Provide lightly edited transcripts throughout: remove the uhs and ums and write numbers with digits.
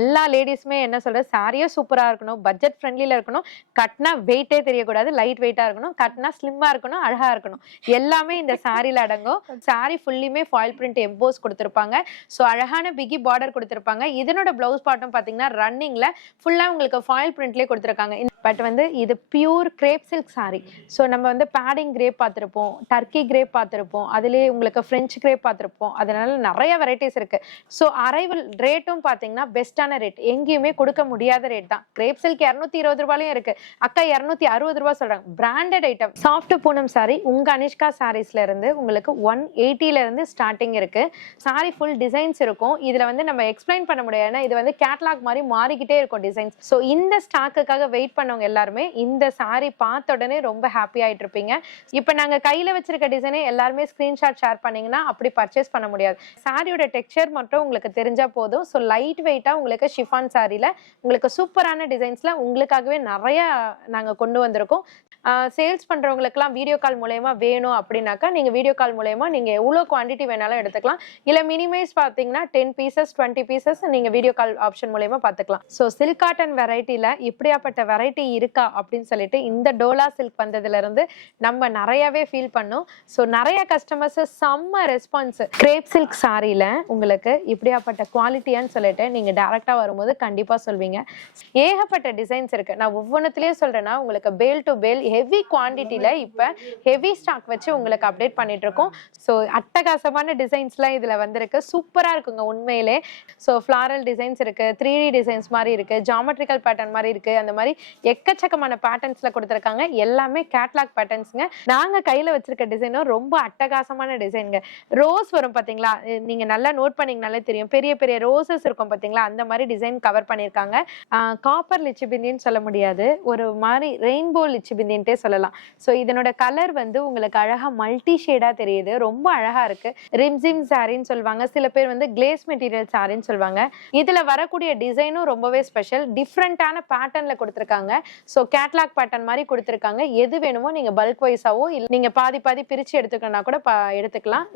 எல்லா லேடிஸுமே என்ன சொல்றது, சாரியே சூப்பரா இருக்கணும், பட்ஜெட் ஃப்ரெண்ட்லில இருக்கணும், கட்னா வெயிட்டே தெரியக்கூடாது, லைட் வெயிட்டா இருக்கணும், கட்னா ஸ்லிம்மா இருக்கணும், அழகா இருக்கணும். எல்லாமே இந்த சாரில அடங்கும். சாரி ஃபுல்லியுமே ஃபாயில் பிரிண்ட் எம்போஸ் கொடுத்திருப்பாங்க. ஸோ அழகான பிகி பார்டர் கொடுத்திருப்பாங்க. இதனோட பிளவுஸ் பார்ட்டும் பாத்தீங்கன்னா ரன்னிங்ல ஃபுல்லா உங்களுக்கு ஃபாயில் பிரிண்ட்லயே கொடுத்திருக்காங்க. பட் வந்து இது pure grape silk sorry. So நம்ம வந்து பேடிங் கிரேப் பார்த்திருப்போம், டர்க்கி கிரேப் பார்த்திருப்போம், அதுலயே உங்களுக்கு பிரெஞ்சு கிரேப் பார்த்திருப்போம். அதனால நிறைய வெரைட்டிஸ் இருக்கு. ஸோ அரைவல் ரேட்டும் பாத்தீங்கன்னா பெஸ்டான ரேட், எங்கேயுமே கொடுக்க முடியாத ரேட் தான். கிரேப் சில்க் 220 ரூபாயும் இருக்கு, அக்கா 260 ரூபாய் சொல்றாங்க. Branded item. Soft Poonam sorry உங்க அனிஷ்கா சாரீஸ்ல இருந்து உங்களுக்கு 180ல இருந்து ஸ்டார்டிங் இருக்கு. சாரி ஃபுல் டிசைன்ஸ் இருக்கும். இதுல வந்து நம்ம எக்ஸ்பிளைன் பண்ண முடியாது, ஏன்னா இது வந்து கேட்லாக் மாதிரி மாறிக்கிட்டே இருக்கும் டிசைன்ஸ். ஸோ இந்த ஸ்டாக்குக்காக வெயிட் பண்ணவங்க எல்லாருமே இந்த சாரி பார்த்த உடனே ரொம்ப ஹாப்பி ஆயிட்டு இருப்பீங்க. இப்போ நாங்க கையில வச்சிருக்க டிசைனே எல்லாருமே ஸ்கிரீன்ஷாட் ஷேர் பண்ணீங்கன்னா அப்படி பர்ச்சேஸ் பண்ண முடியாது. சாரியோட டெக்ஸ்சர் மட்டும் உங்களுக்கு தெரிஞ்சா போதும். ஸோ லைட் வெயிட்டா உங்களுக்கு ஷிஃபான் சாரில உங்களுக்கு சூப்பரான டிசைன்ஸ்ல உங்களுக்காகவே நிறைய நாங்க கொண்டு வந்திருக்கோம். சேல்ஸ் பண்றவங்களுக்குலாம் வீடியோ கால் மூலமா வேணும் அப்படின்னாக்கா நீங்க வீடியோ கால் மூலமா நீங்க எவ்வளவு குவான்டிட்டி வேணாலும் எடுத்துக்கலாம். இல்ல மினிமைஸ் பாத்தீங்கன்னா 10 பீசஸ் 20 பீசஸ் நீங்க வீடியோ கால் ஆப்ஷன் மூலமா பாத்துக்கலாம். ஸோ சில்க் காட்டன் வெரைட்டில இப்படியாப்பட்ட வெரைட்டி இருக்கா அப்படின்னு சொல்லிட்டு இந்த டோலா சில்க் வந்ததுல இருந்து நம்ம நிறையவே ஃபீல் பண்ணோம். ஸோ நிறைய கஸ்டமர்ஸ் செம்ம ரெஸ்பான்ஸ். கிரேப் சில்க் சாரியில உங்களுக்கு இப்படியாப்பட்ட குவாலிட்டியான்னு சொல்லிட்டு நீங்க டைரக்டா வரும்போது கண்டிப்பா சொல்வீங்க. ஏகப்பட்ட டிசைன்ஸ் இருக்கு. நான் ஒவ்வொன்றுத்துலயே சொல்றேன்னா உங்களுக்கு பேல் டு பேல் ஹெவி குவான்டிட்டியில இப்ப ஹெவி ஸ்டாக் வச்சு உங்களுக்கு அப்டேட் பண்ணிட்டு இருக்கோம். ஸோ அட்டகாசமான டிசைன்ஸ்லாம் இதுல வந்திருக்கு. சூப்பரா இருக்குங்க உண்மையிலே. ஸோ ஃபிளாரல் டிசைன்ஸ் இருக்கு, 3D டிசைன்ஸ் மாதிரி இருக்கு, ஜாமெட்ரிக்கல் பேட்டர்ன் மாதிரி இருக்கு, அந்த மாதிரி எக்கச்சக்கமான பேட்டர்ன்ஸ்ல கொடுத்துருக்காங்க. எல்லாமே கேட்லாக் பேட்டர்ன்ஸ்ங்க. நாங்க கையில வச்சிருக்க டிசைனும் ரொம்ப அட்டகாசமான டிசைனுங்க. ரோஸ் வரும் பாத்தீங்களா, நீங்க நல்லா நோட் பண்ணீங்கனாலே தெரியும், பெரிய பெரிய ரோசஸ் இருக்கும் பாத்தீங்களா, அந்த மாதிரி டிசைன் கவர் பண்ணிருக்காங்க. காப்பர் லிச்சி பிந்தின்னு சொல்ல முடியாது, ஒரு மாதிரி ரெயின்போ லிச்சி பிந்தின்ட்டே சொல்லலாம். ஸோ இதனோட கலர் வந்து உங்களுக்கு அழகா மல்டி ஷேடா தெரியுது, ரொம்ப அழகா இருக்கு. ரிம்ஜிம் சாரின்னு சொல்லுவாங்க, சில பேர் வந்து கிளேஸ் மெட்டீரியல் சாரின்னு சொல்லுவாங்க. இதுல வரக்கூடிய டிசைனும் ரொம்பவே ஸ்பெஷல், டிஃப்ரெண்டான பேட்டர்ன்ல கொடுத்துருக்காங்க. ஸோ கேட்லாக் பேட்டர்ன் மாதிரி கொடுத்துருக்காங்க. எது வேணுமோ நீங்க பல்க் வைஸாவோ இல்ல நீங்க பாதி பாதி பிரிச்சு எடுத்துக்கணும்னா கூட எடுத்துக்கலாம்.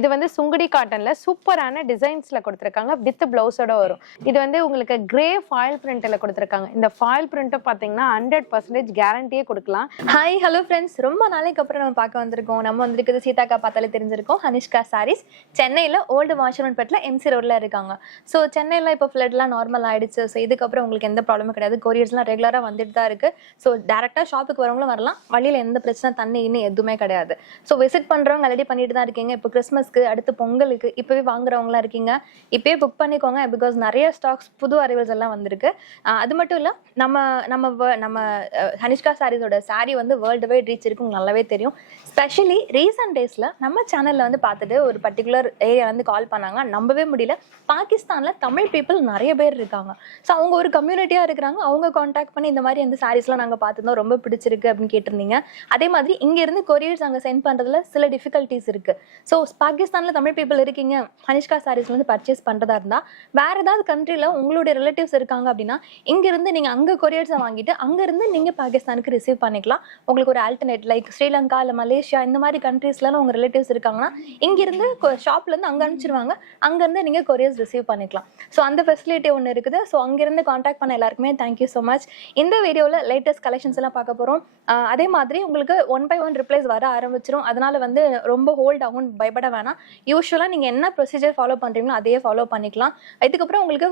இது வந்து சுங்குடி காட்டன்ல சூப்பரான டிசைன்ஸ்ல கொடுத்துருக்காங்க, வித் பிளவுஸோட வரும். இது வந்து உங்களுக்கு கிரே ஃபாயில் பிரிண்ட்ல கொடுத்துருக்காங்க. இந்த ஃபாயில் பிரிண்ட் பாத்தீங்கன்னா 100% கேரண்டியே கொடுக்கலாம். ஹாய் ஹலோ ஃப்ரெண்ட்ஸ், ரொம்ப நாளைக்கு அப்புறம் நம்ம பார்க்க வந்திருக்கோம். நம்ம வந்திருக்கிறது சீதாக்கா பார்த்தாலே தெரிஞ்சிருக்கோம், அனிஷ்கா சாரீஸ். சென்னையில் ஓல்டு வாஷர்மன் பெட்டில் எம்சி ரோட்ல இருக்காங்க. ஸோ சென்னையில் இப்போ ஃப்ளட்லாம் நார்மல் ஆயிடுச்சு. ஸோ இதுக்கப்புறம் உங்களுக்கு எந்த ப்ராப்ளமும் கிடையாது. கொரியர்ஸ்லாம் ரெகுலராக வந்துட்டு தான் இருக்கு. ஸோ டேரெக்டாக ஷாப்புக்கு வரவங்களும் வரலாம், வழியில் எந்த பிரச்சனை தண்ணி இன்னும் எதுவுமே கிடையாது. ஸோ விசிட் பண்ணுறவங்க ஆல்ரெடி பண்ணிட்டு தான் இருக்கீங்க. இப்போ கிறிஸ்மஸ்க்கு அடுத்து பொங்கலுக்கு இப்போவே வாங்குறவங்களாம் இருக்கீங்க, இப்போயே புக் பண்ணிக்கோங்க. பிகாஸ் நிறைய ஸ்டாக்ஸ் புது அரைவல்ஸ் எல்லாம் வந்திருக்கு. அது மட்டும் இல்லை, நம்ம நம்ம நம்ம அனிஷ்கா சாரீஸோட சாரீ வந்து வேர்ல்டு வைட் ரீச் இருக்கு, உங்களுக்கு நல்லாவே தெரியும். ஸ்பெஷலி ரீசன்ட் டேஸில் நம்ம சேனலில் வந்து பார்த்துட்டு ஒரு பர்டிகுலர் ஏரியா வந்து கால் பண்ணாங்க. நம்பவே முடியல, பாகிஸ்தானில் தமிழ் பீப்புள் நிறைய பேர் இருக்காங்க. ஸோ அவங்க ஒரு கம்யூனிட்டியாக இருக்கிறாங்க. அவங்க காண்டாக்ட் பண்ணி இந்த மாதிரி எந்த சாரீஸ்லாம் நாங்கள் பார்த்துருந்தோம், ரொம்ப பிடிச்சிருக்கு அப்படின்னு கேட்டிருந்தீங்க. அதே மாதிரி இங்கேருந்து கொரியர்ஸ் அங்கே சென்ட் பண்ணுறதுல சில டிஃபிகல்ட்டிஸ் இருக்குது. ஸோ பாகிஸ்தானில் தமிழ் பீப்புள் இருக்கீங்க, அனிஷ்கா சாரீஸ் வந்து பர்ச்சேஸ் பண்ணுறதா இருந்தால் வேறு ஏதாவது கண்ட்ரியில் உங்களுடைய ரிலேட்டிவ்ஸ் இருக்காங்க அப்படின்னா இங்கேருந்து நீங்கள் அங்கே கொரியர்ஸை வாங்கிட்டு அங்கேருந்து நீங்கள் பாகிஸ்தானுக்கு ரிசீவ் பண்ணிக்கலாம். உங்களுக்கு ஒரு ஆல்டர்னேட் லைக் ஸ்ரீலங்கா இல்லை மலேசியா இந்த மாதிரி கண்ட்ரீஸ்லாம் உங்கள் ரிலேட்டிவ்ஸ் இருக்காங்கன்னா இங்கேருந்து ஷாப்லேருந்து அங்கே அனுப்பிச்சிருவாங்க, அங்கேருந்து நீங்கள் கொரியர்ஸ் ரிசீவ் பண்ணிக்கலாம். ஸோ அந்த ஃபெசிலிட்டி ஒன்று இருக்குது. ஸோ அங்கேருந்து காண்டாக்ட் பண்ண எல்லாருக்குமே தேங்க்யூ ஸோ மச். இந்த வீடியோவில் லேட்டஸ்ட் கலெக்ஷன்ஸ் எல்லாம் பார்க்க போகிறோம். அதே மாதிரி உங்களுக்கு 1 by 1 ரிப்ளைஸ் வர ஆரம்பிச்சிடும். அதனால் வந்து ரொம்ப ஹோல்ட் ஆகும், பயப்பட வேணாம். யூஸ்வலாக நீங்கள் என்ன ப்ரொசீஜர் ஃபாலோ பண்ணுறீங்களோ அதையே ஃபாலோ பண்ணிக்கலாம். இதுக்கப்புறம் உங்களுக்கு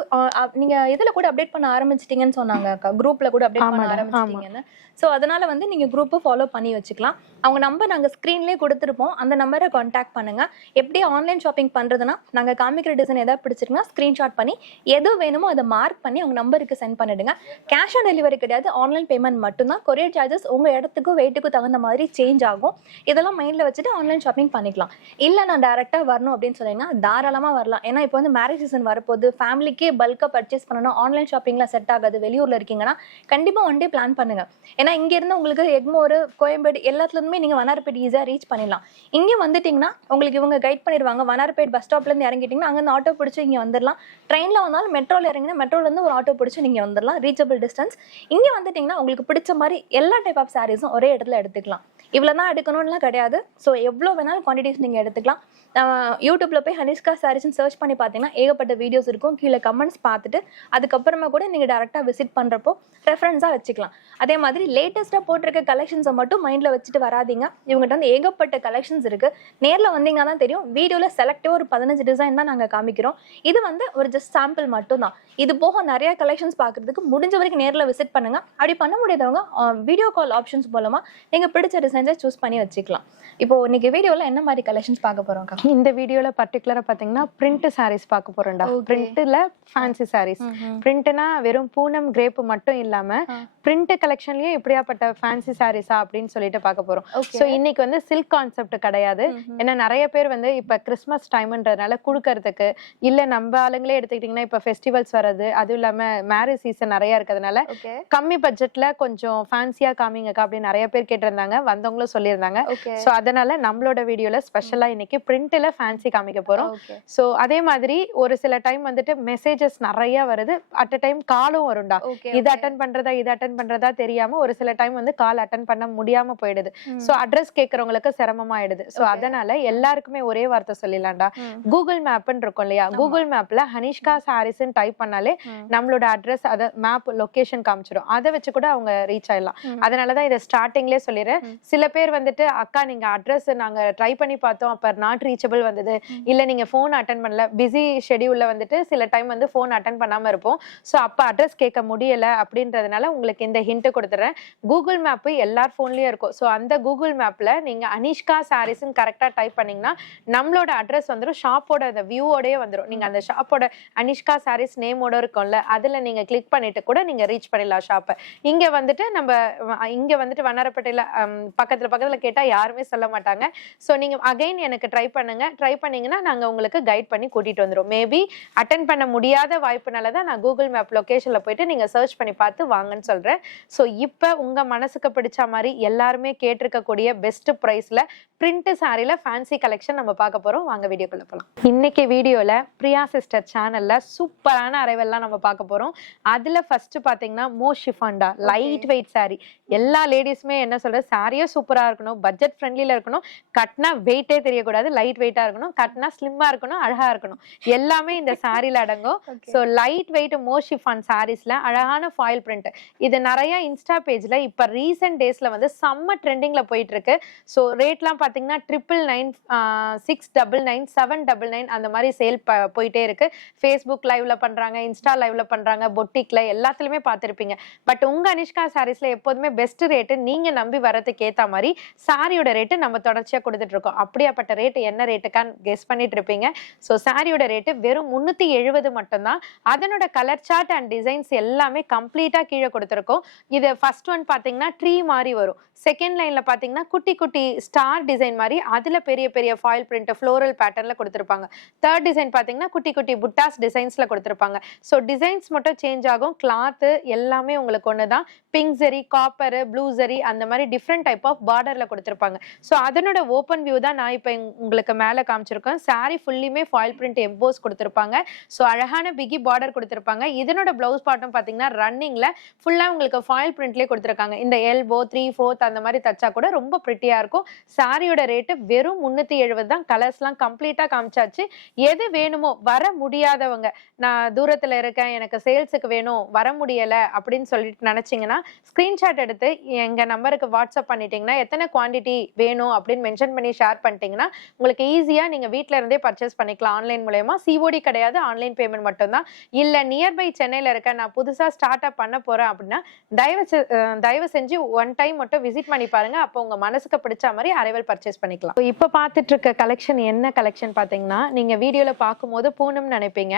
நீங்கள் இதில் கூட அப்டேட் பண்ண ஆரம்பிச்சிட்டிங்கன்னு சொன்னாங்க, குரூப்பில் கூட அப்டேட் பண்ண ஆரம்பிச்சிட்டிங்கன்னு. ஸோ அதனால் வந்து நீங்கள் குரூப்பை ஃபாலோ பண்ணி வச்சுக்கலாம். அவங்க நம்பர் நாங்கள் ஸ்க்ரீன்லேயே கொடுத்துருப்போம், அந்த நம்பரை காண்டாக்ட் பண்ணுங்கள். எப்படி ஆன்லைன் ஷாப்பிங் பண்ணுறதுனா, நாங்கள் காமிக்கிற டிசைன் எதாவது பிடிச்சிருக்குன்னா ஸ்க்ரீன்ஷாட் பண்ணி எது வேணுமோ அதை மார்க் பண்ணி அவங்க நம்பருக்கு சென்ட் பண்ணிடுங்க. கேஷ் ஆன் டெலிவரி கிடையாது, ஆன்லைன் பேமெண்ட் மட்டும்தான். கொரியர் சார்ஜஸ் உங்கள் இடத்துக்கும் வெயிட்டுக்கும் தகுந்த மாதிரி சேஞ்ச் ஆகும். இதெல்லாம் மைண்டில் வச்சுட்டு ஆன்லைன் ஷாப்பிங் பண்ணிக்கலாம். இல்லை நான் டேரெக்டாக வரணும் அப்படின்னு சொன்னீங்கன்னா தாராளமாக வரலாம். ஏன்னா இப்போ வந்து மேரேஜ் சீசன் வரப்போது, ஃபேமிலிக்கே பல்காக பர்ச்சேஸ் பண்ணணும், ஆன்லைன் ஷாப்பிங்கில் செட் ஆகாது, வெளியூரில் இருக்கீங்கன்னா கண்டிப்பாக ஒன் டே பிளான் பண்ணுங்கள். ஏன்னா இங்கேருந்து உங்களுக்கு உங்களுக்கு எக்மோர், கோயம்பேடு எல்லாத்துல இருந்துமே நீங்க வண்ணாரப்பேட் ஈஸியா ரீச் பண்ணிடலாம். இங்க வந்துட்டீங்கன்னா உங்களுக்கு இவங்க கைட் பண்ணிடுவாங்க. வண்ணாரப்பேட் பஸ் ஸ்டாப்ல இருந்து இறங்கிட்டீங்கன்னா அங்க இருந்து ஆட்டோ பிடிச்சி இங்க வந்துடலாம். ட்ரெயின்ல வந்தாலும் மெட்ரோல இறங்கினா மெட்ரோல இருந்து ஒரு ஆட்டோ பிடிச்சி நீங்க வந்துடலாம். Reachable distance. இங்க வந்துட்டீங்கன்னா உங்களுக்கு பிடிச்ச மாதிரி எல்லா டைப் ஆஃப் சாரீஸும் ஒரே இடத்துல எடுத்துக்கலாம். இவ்வளவுதான் எடுக்கணும்லாம் கிடையாது. ஸோ எவ்வளோ வேணாலும் குவான்டிட்டிஸ் நீங்க எடுத்துக்கலாம். யூடியூப்ல போய் ஹனிஷ்கா சாரீஸ்ன்னு சர்ச் பண்ணி பார்த்தீங்கன்னா ஏகப்பட்ட வீடியோஸ் இருக்கும். கீழே கமெண்ட்ஸ் பார்த்துட்டு அதுக்கப்புறமா கூட நீங்கள் டேரெக்டாக விசிட் பண்ணுறப்போ ரெஃபரன்ஸாக வச்சுக்கலாம். அதே மாதிரி லேட்டஸ்ட்டாக போட்டிருக்க கலெக்ஷன்ஸை மட்டும் மைண்டில் வச்சுட்டு வராதிங்க. இவங்ககிட்ட வந்து ஏகப்பட்ட கலெக்ஷன்ஸ் இருக்குது. நேரில் வந்தீங்கன்னா தான் தெரியும். வீடியோவில் செலக்டிவாக ஒரு 15 டிசைன் தான் நாங்கள் காமிக்கிறோம். இது வந்து ஒரு ஜஸ்ட் சாம்பிள் மட்டும் தான். இது போக நிறைய கலெக்ஷன்ஸ் பார்க்குறதுக்கு முடிஞ்ச வரைக்கும் நேரில் விசிட் பண்ணுங்க. அப்படி பண்ண முடியாதவங்க வீடியோ கால் ஆப்ஷன்ஸ் மூலமாக நீங்கள் பிடிச்ச டிசைன்ஸை சூஸ் பண்ணி வச்சுக்கலாம். இப்போ இன்னைக்கு வீடியோவில் என்ன மாதிரி கலெக்ஷன்ஸ் பார்க்க போகிறோம்? இந்த வீடியோல பர்டிகுலரா பாத்தீங்கன்னா பிரிண்ட் சாரீஸ் பார்க்க போறோம்டா. பிரிண்ட்ல ஃபேன்சி சாரீஸ். பிரிண்ட்னா வெறும் பூனம் கிரேப் மட்டும் இல்லாம பிரிண்ட் கலெக்ஷன்லயும் எப்படியாப்பட்ட ஃபேன்சி சாரீஸா அப்படின்னு சொல்லிட்டு பார்க்க போறோம். சோ இன்னைக்கு வந்து சில்க் கான்செப்ட் கிடையாது. ஏன்னா நிறைய பேர் வந்து இப்ப கிறிஸ்மஸ் டைம்ன்றதுனால குடுக்கறதுக்கு இல்ல நம்ம ஆளுங்களே எடுத்துக்கிட்டீங்கன்னா இப்ப ஃபெஸ்டிவல்ஸ் வர்றது, அதுவும் இல்லாம மேரேஜ் சீசன் நிறைய இருக்கிறதுனால கம்மி பட்ஜெட்ல கொஞ்சம் ஃபேன்சியா காமிங்கக்கா அப்படின்னு நிறைய பேர் கேட்டிருந்தாங்க. வந்தவங்களும் சொல்லியிருந்தாங்க. சோ அதனால நம்மளோட வீடியோல ஸ்பெஷலா இன்னைக்கு பிரிண்ட்ல ஃபேன்சி காமிக்க போறோம். சோ அதே மாதிரி ஒரு சில டைம் வந்துட்டு மெசேஜஸ் நிறைய வருது. அட் அ டைம் காலும் வரும்டா. இது அட்டென்ட் பண்றதா தெரியாம ஒரு சில டைம் வந்து கால் அட்டென்ட் பண்ண முடியாம போயிடுது. சோ அட்ரஸ் கேக்குறவங்களுக்கு சிரமமா ஆயிடுது. சோ அதனால எல்லாருக்குமே ஒரே வார்த்தை சொல்லிடலாம்டா. கூகுள் மேப்னு இருக்கும் இல்லையா, கூகுள் மேப்ல ஹனிஷ்கா சாரீஸ்ன்னு டைப் பண்ணாலே நம்மளோட அட்ரஸ் அத மேப் லொகேஷன் காமிச்சிடும். அதை வச்சு கூட அவங்க ரீச் ஆயிடலாம். அதனாலதான் இதை ஸ்டார்டிங்லேயே சொல்லிடுறேன். சில பேர் வந்துட்டு அக்கா நீங்க அட்ரஸ் நாங்க ட்ரை பண்ணி பார்த்தோம், அப்ப நாட் ரீச்சபிள் வந்தது, இல்ல நீங்க போன் அட்டென்ட் பண்ணல, பிஸி ஷெடியூல்ல வந்துட்டு சில டைம் வந்து போன் அட்டென்ட் பண்ணாம இருப்போம். சோ அப்ப அட்ரஸ் கேட்க முடியல அப்படின்றதுனால உங்களுக்கு இந்த ஹிண்ட் கொடுத்துறேன். கூகுள் மேப் எல்லார் போன்லயும் இருக்கும். சோ அந்த கூகுள் மேப்ல நீங்க அனிஷ்கா சாரீஸ்ன்னு கரெக்டா டைப் பண்ணீங்கன்னா நம்மளோட அட்ரஸ் வந்துடும். ஷாப்போட அந்த வியூவோடய வந்துடும். நீங்க அந்த ஷாப்போட அனிஷ்கா சாரீஸ் நேமோட இருக்கும்ல, அதுல நீங்க கிளிக் பண்ணிட்டு கூட நீங்க ரீச் பண்ணிடலாம் ஷாப்பை. இங்க வந்துட்டு வண்ணாரப்பேட்டையில பக்கத்துல கேட்டா யாருமே சொல்ல மாட்டாங்க. சோ நீங்க அகைன் எனக்கு ட்ரை பண்ணுங்க. ட்ரை பண்ணீங்கன்னா நாங்க உங்களுக்கு கைட் பண்ணி கூட்டிட்டு வந்துரும். மேபி அட்டென்ட் பண்ண முடியாத வாய்ப்புனால தான் நான் கூகுள் மேப் லொகேஷன்ல போயிட்டு நீங்க சர்ச் பண்ணி பார்த்து வாங்கன்னு சொல்றேன். சோ இப்போ உங்க மனசுக்கு பிடிச்ச மாதிரி எல்லாருமே கேட்டிருக்கக்கூடிய பெஸ்ட் பிரைஸ்ல பிரிண்ட் சாரில ஃபேன்சி கலெக்ஷன் நம்ம பார்க்க போறோம். வாங்க வீடியோக்குள்ள போலாம். இன்னைக்கு வீடியோல பிரியா சிஸ்டர் சேனல்ல சூப்பரான அரைவல்லாம் நம்ம பார்க்க போறோம். அதுல ஃபர்ஸ்ட் பாத்தீங்கன்னா மோ ஷிஃபான்டா லைட் வெயிட் சாரி. எல்லா லேடிஸுமே என்ன சொல்ற, சாரியே சூப்பரா இருக்கணும், பட்ஜெட் ஃப்ரெண்ட்லில இருக்கணும், கட்னா வெயிட்டே தெரியக்கூடாது, லைட் வெயிட்டா இருக்கணும், கட்னா ஸ்லிம்மா இருக்கணும், அழகா இருக்கணும், எல்லாமே இந்த சாரில அடங்கும். சோ லைட் வெயிட் மோ ஷிஃபான் சாரீஸ்ல அழகான ஃபாயில் பிரிண்ட். இது நிறைய இன்ஸ்டா பேஜ்ல இப்ப ரீசெண்ட் டேஸ்ல வந்து செம்ம ட்ரெண்டிங்ல போயிட்டு இருக்கு. சோ ரேட்லாம் பாத்தீங்கன்னா 999, 699, 799 அந்த மாதிரி சேல் போயிட்டே இருக்கு. ஃபேஸ்புக் லைவ்ல பண்றாங்க, இன்ஸ்டா லைவ்ல பண்றாங்க, பொட்டிக்ல எல்லாத்துலயுமே பார்த்திருப்பீங்க. பட் உங்க அனிஷ்கா சாரீஸ்ல எப்போதுமே பெஸ்ட் ரேட்டு நீங்க நம்பி வரதுக்கு ஏத்த மாதிரி சாரியோட ரேட்டு நம்ம தொடர்ச்சியா கொடுத்துட்டு இருக்கோம். அப்படியாப்பட்ட ரேட்டு என்ன ரேட்டுக்கான்னு கெஸ் பண்ணிட்டு இருப்பீங்க. ஸோ சாரியோட ரேட்டு வெறும் 370 மட்டும்தான். அதனோட கலர் சார்ட் அண்ட் டிசைன்ஸ் எல்லாமே கம்ப்ளீட்டா கீழே கொடுத்துருக்கோம். இது ஃபர்ஸ்ட் ஒன் பாத்தீங்கன்னா ட்ரீ மாதிரி வரும். செகண்ட் லைன்ல பாத்தீங்கன்னா குட்டி குட்டி ஸ்டார் டிசைன் மாதிரி, அதுல பெரிய பெரிய ஃபாயில் பிரிண்ட் ஃப்ளோரல் பேட்டர்ன்ல கொடுத்துருப்பாங்க. தேர்ட் டிசைன் பாத்தீங்கன்னா குட்டி குட்டி புட்டாஸ் டிசைன்ஸ்ல கொடுத்துருப்பாங்க. ஸோ டிசைன்ஸ் மட்டும் சேஞ்ச் ஆகும், கிளாத் எல்லாமே உங்களுக்கு ஒண்ணுதான். பிங்க் ஜெரி, காப்பர், ப்ளூ ஜெரி அந்த மாதிரி டிஃப்ரெண்ட் டைப் ஆஃப் பார்டர்ல கொடுத்துருப்பாங்க. ஸோ அதனோட ஓப்பன் வியூ தான் நான் இப்போ உங்களுக்கு மேலே காமிச்சிருக்கேன். சாரி ஃபுல்லியுமே ஃபாயில் பிரிண்ட் எம்போஸ் கொடுத்துருப்பாங்க. ஸோ அழகான பிகி பார்டர் கொடுத்துருப்பாங்க. இதனோட பிளவுஸ் பார்ட்டும் பார்த்தீங்கன்னா ரன்னிங்ல ஃபுல்லாக உங்களுக்கு ஃபாயில் பிரிண்ட்லேயே கொடுத்துருக்காங்க. இந்த எல்போ 3/4 அந்த மாதிரி தச்சா கூட ரொம்ப பிரிட்டியா இருக்கும். சாரியோட ரேட்டு வெறும் 370 தான். கலர்ஸ்லாம் கம்ப்ளீட்டா காமிச்சாச்சு. எது வேணுமோ, வர முடியாதவங்க, நான் தூரத்துல இருக்கேன், எனக்கு சேல்ஸுக்கு வேணும், வர முடியல அப்படின்னு சொல்லிட்டு நினைச்சீங்கன்னா ஸ்கிரீன்ஷாட் எடுத்து எங்க நம்பருக்கு வாட்ஸ்அப் பண்ணிட்டீங்கன்னா எத்தனை குவான்டிட்டி வேணும் அப்படின்னு மென்ஷன் பண்ணி ஷேர் பண்ணிட்டீங்கன்னா உங்களுக்கு ஈஸியா நீங்க வீட்ல இருந்தே பர்ச்சேஸ் பண்ணிக்கலாம். ஆன்லைன் மூலமா சிஓடி கிடையாது, ஆன்லைன் பேமெண்ட் மட்டும்தான். இல்ல நியர்பை சென்னையில இருக்க, நான் புதுசா ஸ்டார்ட் அப் பண்ண போறேன் அப்படின்னா தயவு செஞ்சு ஒன் டைம் மட்டும் விசிட் பண்ணி பாருங்க. அப்போ உங்க மனசுக்கு பிடிச்ச மாதிரி அரைவல் பர்ச்சேஸ் பண்ணிக்கலாம். இப்ப பாத்துட்டு இருக்க கலெக்ஷன் என்ன கலெக்ஷன் பாத்தீங்கன்னா, நீங்க வீடியோல பார்க்கும்போது பூனம்னு நினைப்பீங்க.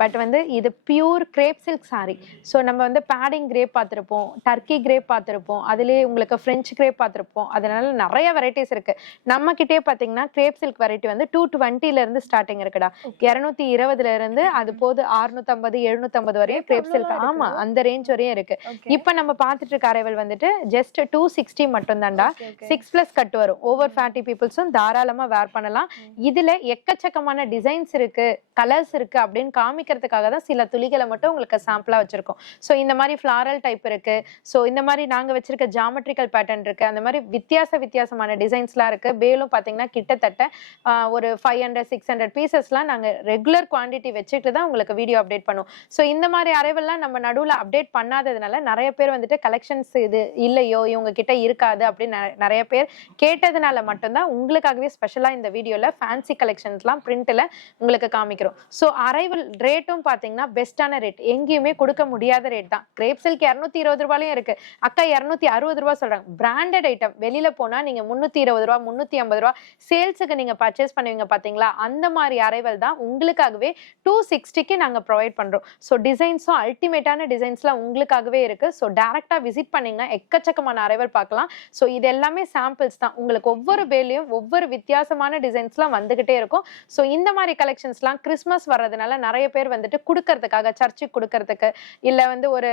பட் வந்து இது pure grape silk sorry. So நம்ம வந்து பேடிங் கிரேப் பார்த்துருப்போம், டர்க்கி கிரேப் பார்த்துருப்போம், அதுலேயே உங்களுக்கு ஃப்ரெஞ்ச் கிரேப் பார்த்துருப்போம். அதனால நிறைய வெரைட்டிஸ் இருக்கு. நம்ம கிட்டே பார்த்தீங்கன்னா கிரேப் சில்க் வெரைட்டி வந்து 220 இருந்து ஸ்டார்டிங் இருக்குடா. 220 இருந்து அது போது 650, 750 வரையும் கிரேப் சில்க். ஆமா, அந்த ரேஞ்ச் வரையும் இருக்கு. இப்ப நம்ம பார்த்துட்டு இருக்க அரைவல் வந்துட்டு ஜஸ்ட் 260 மட்டும் தான்டா. 6+ கட் வரும். ஓவர் ஃபேட்டி பீப்புள்ஸும் தாராளமா வேர் பண்ணலாம். இதுல எக்கச்சக்கமான டிசைன்ஸ் இருக்கு, கலர்ஸ் இருக்கு அப்படின்னு காமிக்கிறதுக்காக தான் சில துளிகளை மட்டும் உங்களுக்கு சாம்பிளா வச்சிருக்கோம். ஸோ இந்த மாதிரி ஃபிளாரல் டைப் இருக்கு. ஸோ இந்த மாதிரி நாங்க வச்சிருக்க ஜாமெட்ரிக்கல் பேட்டர்ன் இருக்கு. அந்த மாதிரி வித்தியாசமான டிசைன்ஸ்லாம் இருக்கு. பேலும் பாத்தீங்கன்னா கிட்டத்தட்ட ஒரு 500-600 பீசஸ்லாம் நாங்க ரெகுலர் குவான்டிட்டி வச்சுட்டு தான் உங்களுக்கு வீடியோ அப்டேட் பண்ணுவோம். ஸோ இந்த மாதிரி அரைவல்லாம் நம்ம நடுவில் அப்டேட் பண்ணாததுனால நிறைய பேர் வந்துட்டு கலெக்ஷன்ஸ் இது இல்லையோ இவங்க கிட்ட இருக்காது அப்படின்னு நிறைய பேர் கேட்டதுனால மட்டும்தான் உங்களுக்காகவே ஸ்பெஷலா இந்த வீடியோல ஃபேன்சி கலெக்ஷன்ஸ்லாம் பிரிண்ட்ல உங்களுக்கு காமிக்கிறோம். ஸோ அரைவல் ரேட்டும் பாத்தீங்கன்னா பெஸ்டான ரேட், எங்கேயுமே கொடுக்க முடியாத ரேட் தான். கிரேப் சில்க் 220 ரூபாயும் இருக்கு, அக்கா 260 ரூபாய் சொல்றாங்க. பிராண்டட் ஐட்டம் வெளியில போனா நீங்க 320 ரூபா 350 ரூபா சேல்ஸுக்கு நீங்க பர்ச்சேஸ் பண்ணுவீங்க பாத்தீங்களா, அந்த மாதிரி அரைவல் தான் உங்களுக்காகவே 260க்கு நாங்க ப்ரொவைட் பண்றோம். ஸோ டிசைன்ஸும் அல்டிமேட்டான டிசைன்ஸ்லாம் உங்களுக்காகவே இருக்கு. ஸோ டைரக்டா விசிட் பண்ணீங்கன்னா எக்கச்சக்கமான அரைவல் பார்க்கலாம். ஸோ இது எல்லாமே சாம்பிள்ஸ் தான். உங்களுக்கு ஒவ்வொரு பேலையும் ஒவ்வொரு வித்தியாசமான டிசைன்ஸ்லாம் வந்துகிட்டே இருக்கும். ஸோ இந்த மாதிரி கலெக்ஷன்ஸ்லாம் கிறிஸ்மஸ் வர்றதுனால நிறைய பேர் வந்துட்டு கொடுக்கறதுக்காக, சர்ச்சுக்கு கொடுக்கறதுக்கு, இல்ல வந்து ஒரு